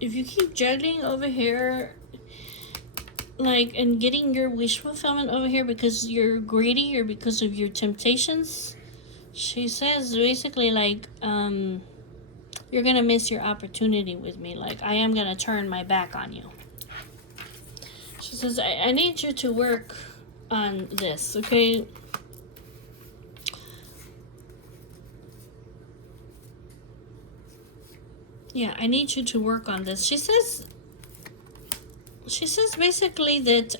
if you keep juggling over here, like, and getting your wish fulfillment over here because you're greedy or because of your temptations, she says basically like, you're gonna miss your opportunity with me. Like, I am gonna turn my back on you. She says, I need you to work on this, okay? Yeah, I need you to work on this. She says basically that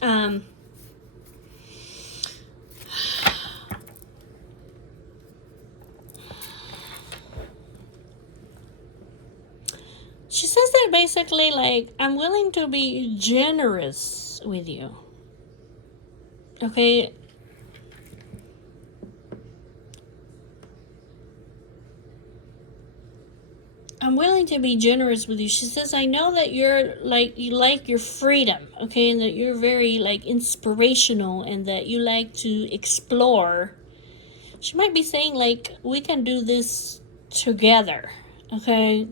she says that basically like, I'm willing to be generous with you. Okay? I'm willing to be generous with you. She says, I know that you're like, you like your freedom, okay, and that you're very like inspirational and that you like to explore. She might be saying like, we can do this together, okay?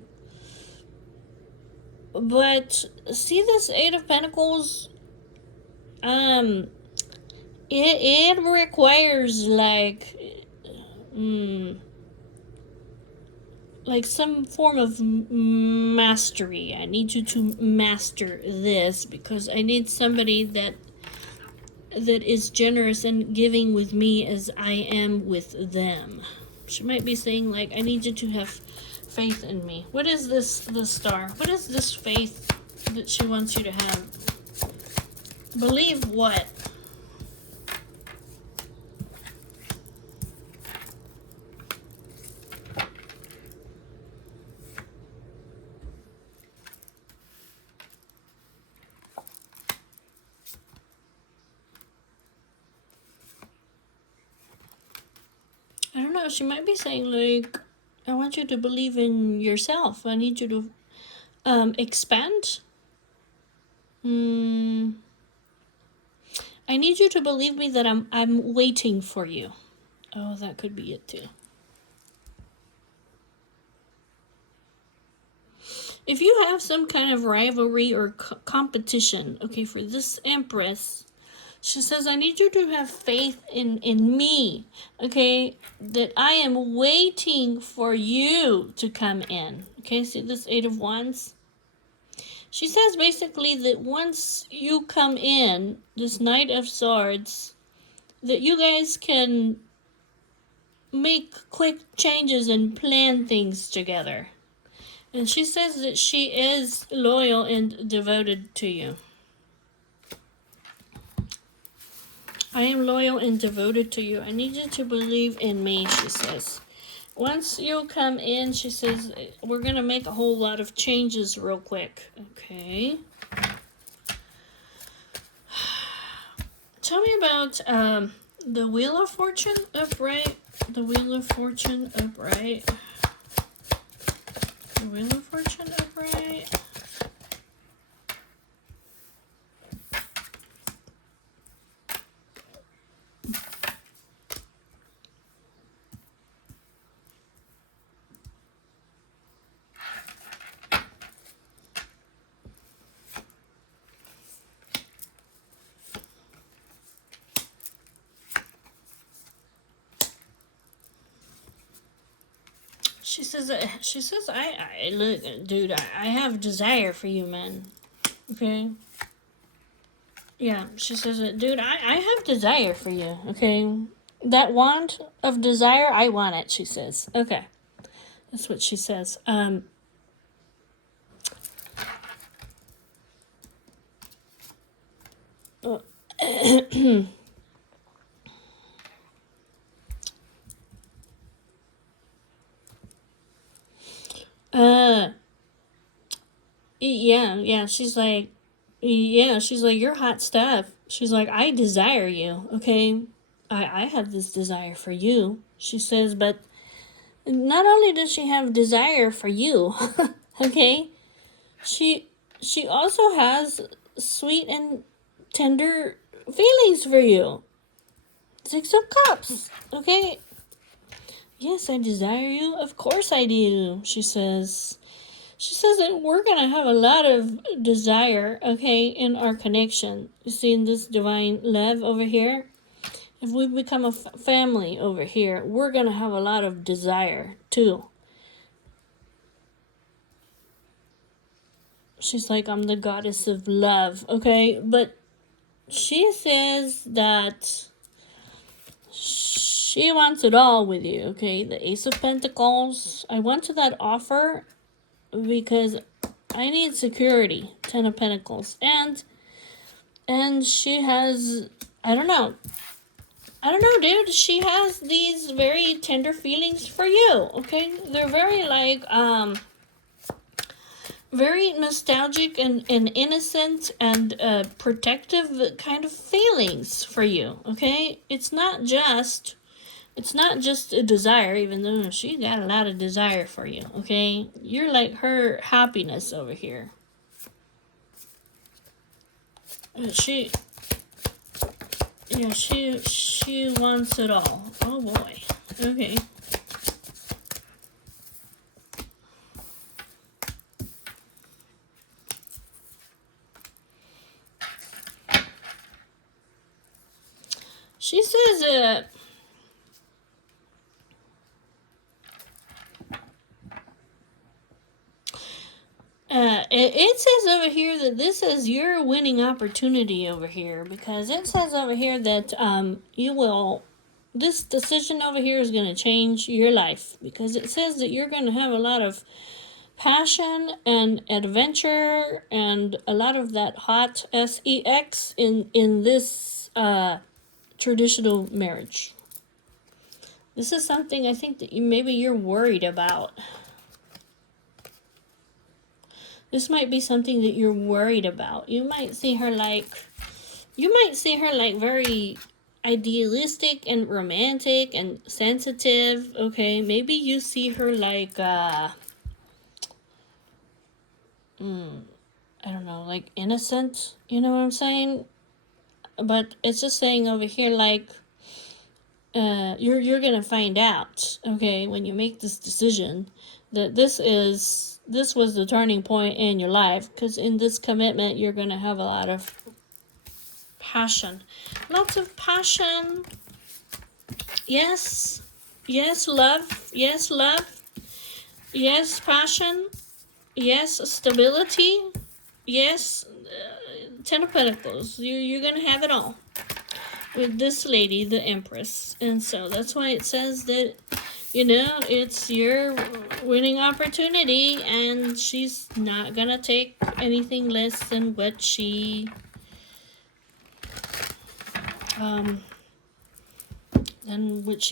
But see this Eight of Pentacles, it requires like some form of mastery. I need you to master this because I need somebody that is generous and giving with me as I am with them. She might be saying like, I need you to have faith in me. What is this, the star? What is this faith that she wants you to have? Believe what? I don't know. She might be saying like, I want you to believe in yourself. I need you to expand. I need you to believe me that I'm waiting for you. Oh, that could be it too. If you have some kind of rivalry or competition, okay, for this Empress, she says, I need you to have faith in me, okay, that I am waiting for you to come in. Okay, see this Eight of Wands? She says basically that once you come in, this Knight of Swords, that you guys can make quick changes and plan things together. And she says that she is loyal and devoted to you. I am loyal and devoted to you. I need you to believe in me, she says. Once you come in, she says, we're going to make a whole lot of changes real quick. Okay. Tell me about the Wheel of Fortune upright. The Wheel of Fortune upright. The Wheel of Fortune upright. She says, I look, dude, I have desire for you, man. Okay? Yeah, she says, dude, I have desire for you, okay? That wand of desire, I want it, she says. Okay. That's what she says. Yeah, she's like, you're hot stuff. She's like, I desire you, okay? I have this desire for you, she says, but not only does she have desire for you, okay? She also has sweet and tender feelings for you. 6 of Cups, okay? Yes, I desire you. Of course I do, she says. She says that we're going to have a lot of desire, okay, in our connection. You see, in this divine love over here, if we become a family over here, we're going to have a lot of desire, too. She's like, I'm the goddess of love, okay? But she says that she wants it all with you, okay? The Ace of Pentacles. I went to that offer because I need security. 10 of Pentacles. And she has, I don't know, dude. She has these very tender feelings for you, okay? They're very, like, very nostalgic and innocent and protective kind of feelings for you, okay? It's not just a desire, even though she got a lot of desire for you, okay? You're like her happiness over here. She wants it all. Oh boy. Okay. She says it says over here that this is your winning opportunity over here, because it says over here that this decision over here is going to change your life, because it says that you're going to have a lot of passion and adventure and a lot of that hot sex in this traditional marriage. This is something I think that you're worried about. This might be something that you're worried about. You might see her like very idealistic and romantic and sensitive, okay? Maybe you see her like, I don't know, like innocent, you know what I'm saying? But it's just saying over here, like, you're gonna find out, okay, when you make this decision, that this was the turning point in your life, because in this commitment you're gonna have a lot of passion, lots of passion. Yes, love, yes, passion, yes, stability, yes, 10 of Pentacles. You're gonna have it all with this lady, the Empress. And so that's why it says that You know, it's your winning opportunity, and she's not gonna take anything less than what she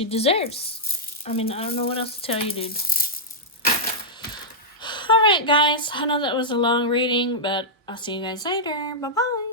deserves. I mean, I don't know what else to tell you, dude. Alright, guys. I know that was a long reading, but I'll see you guys later. Bye-bye.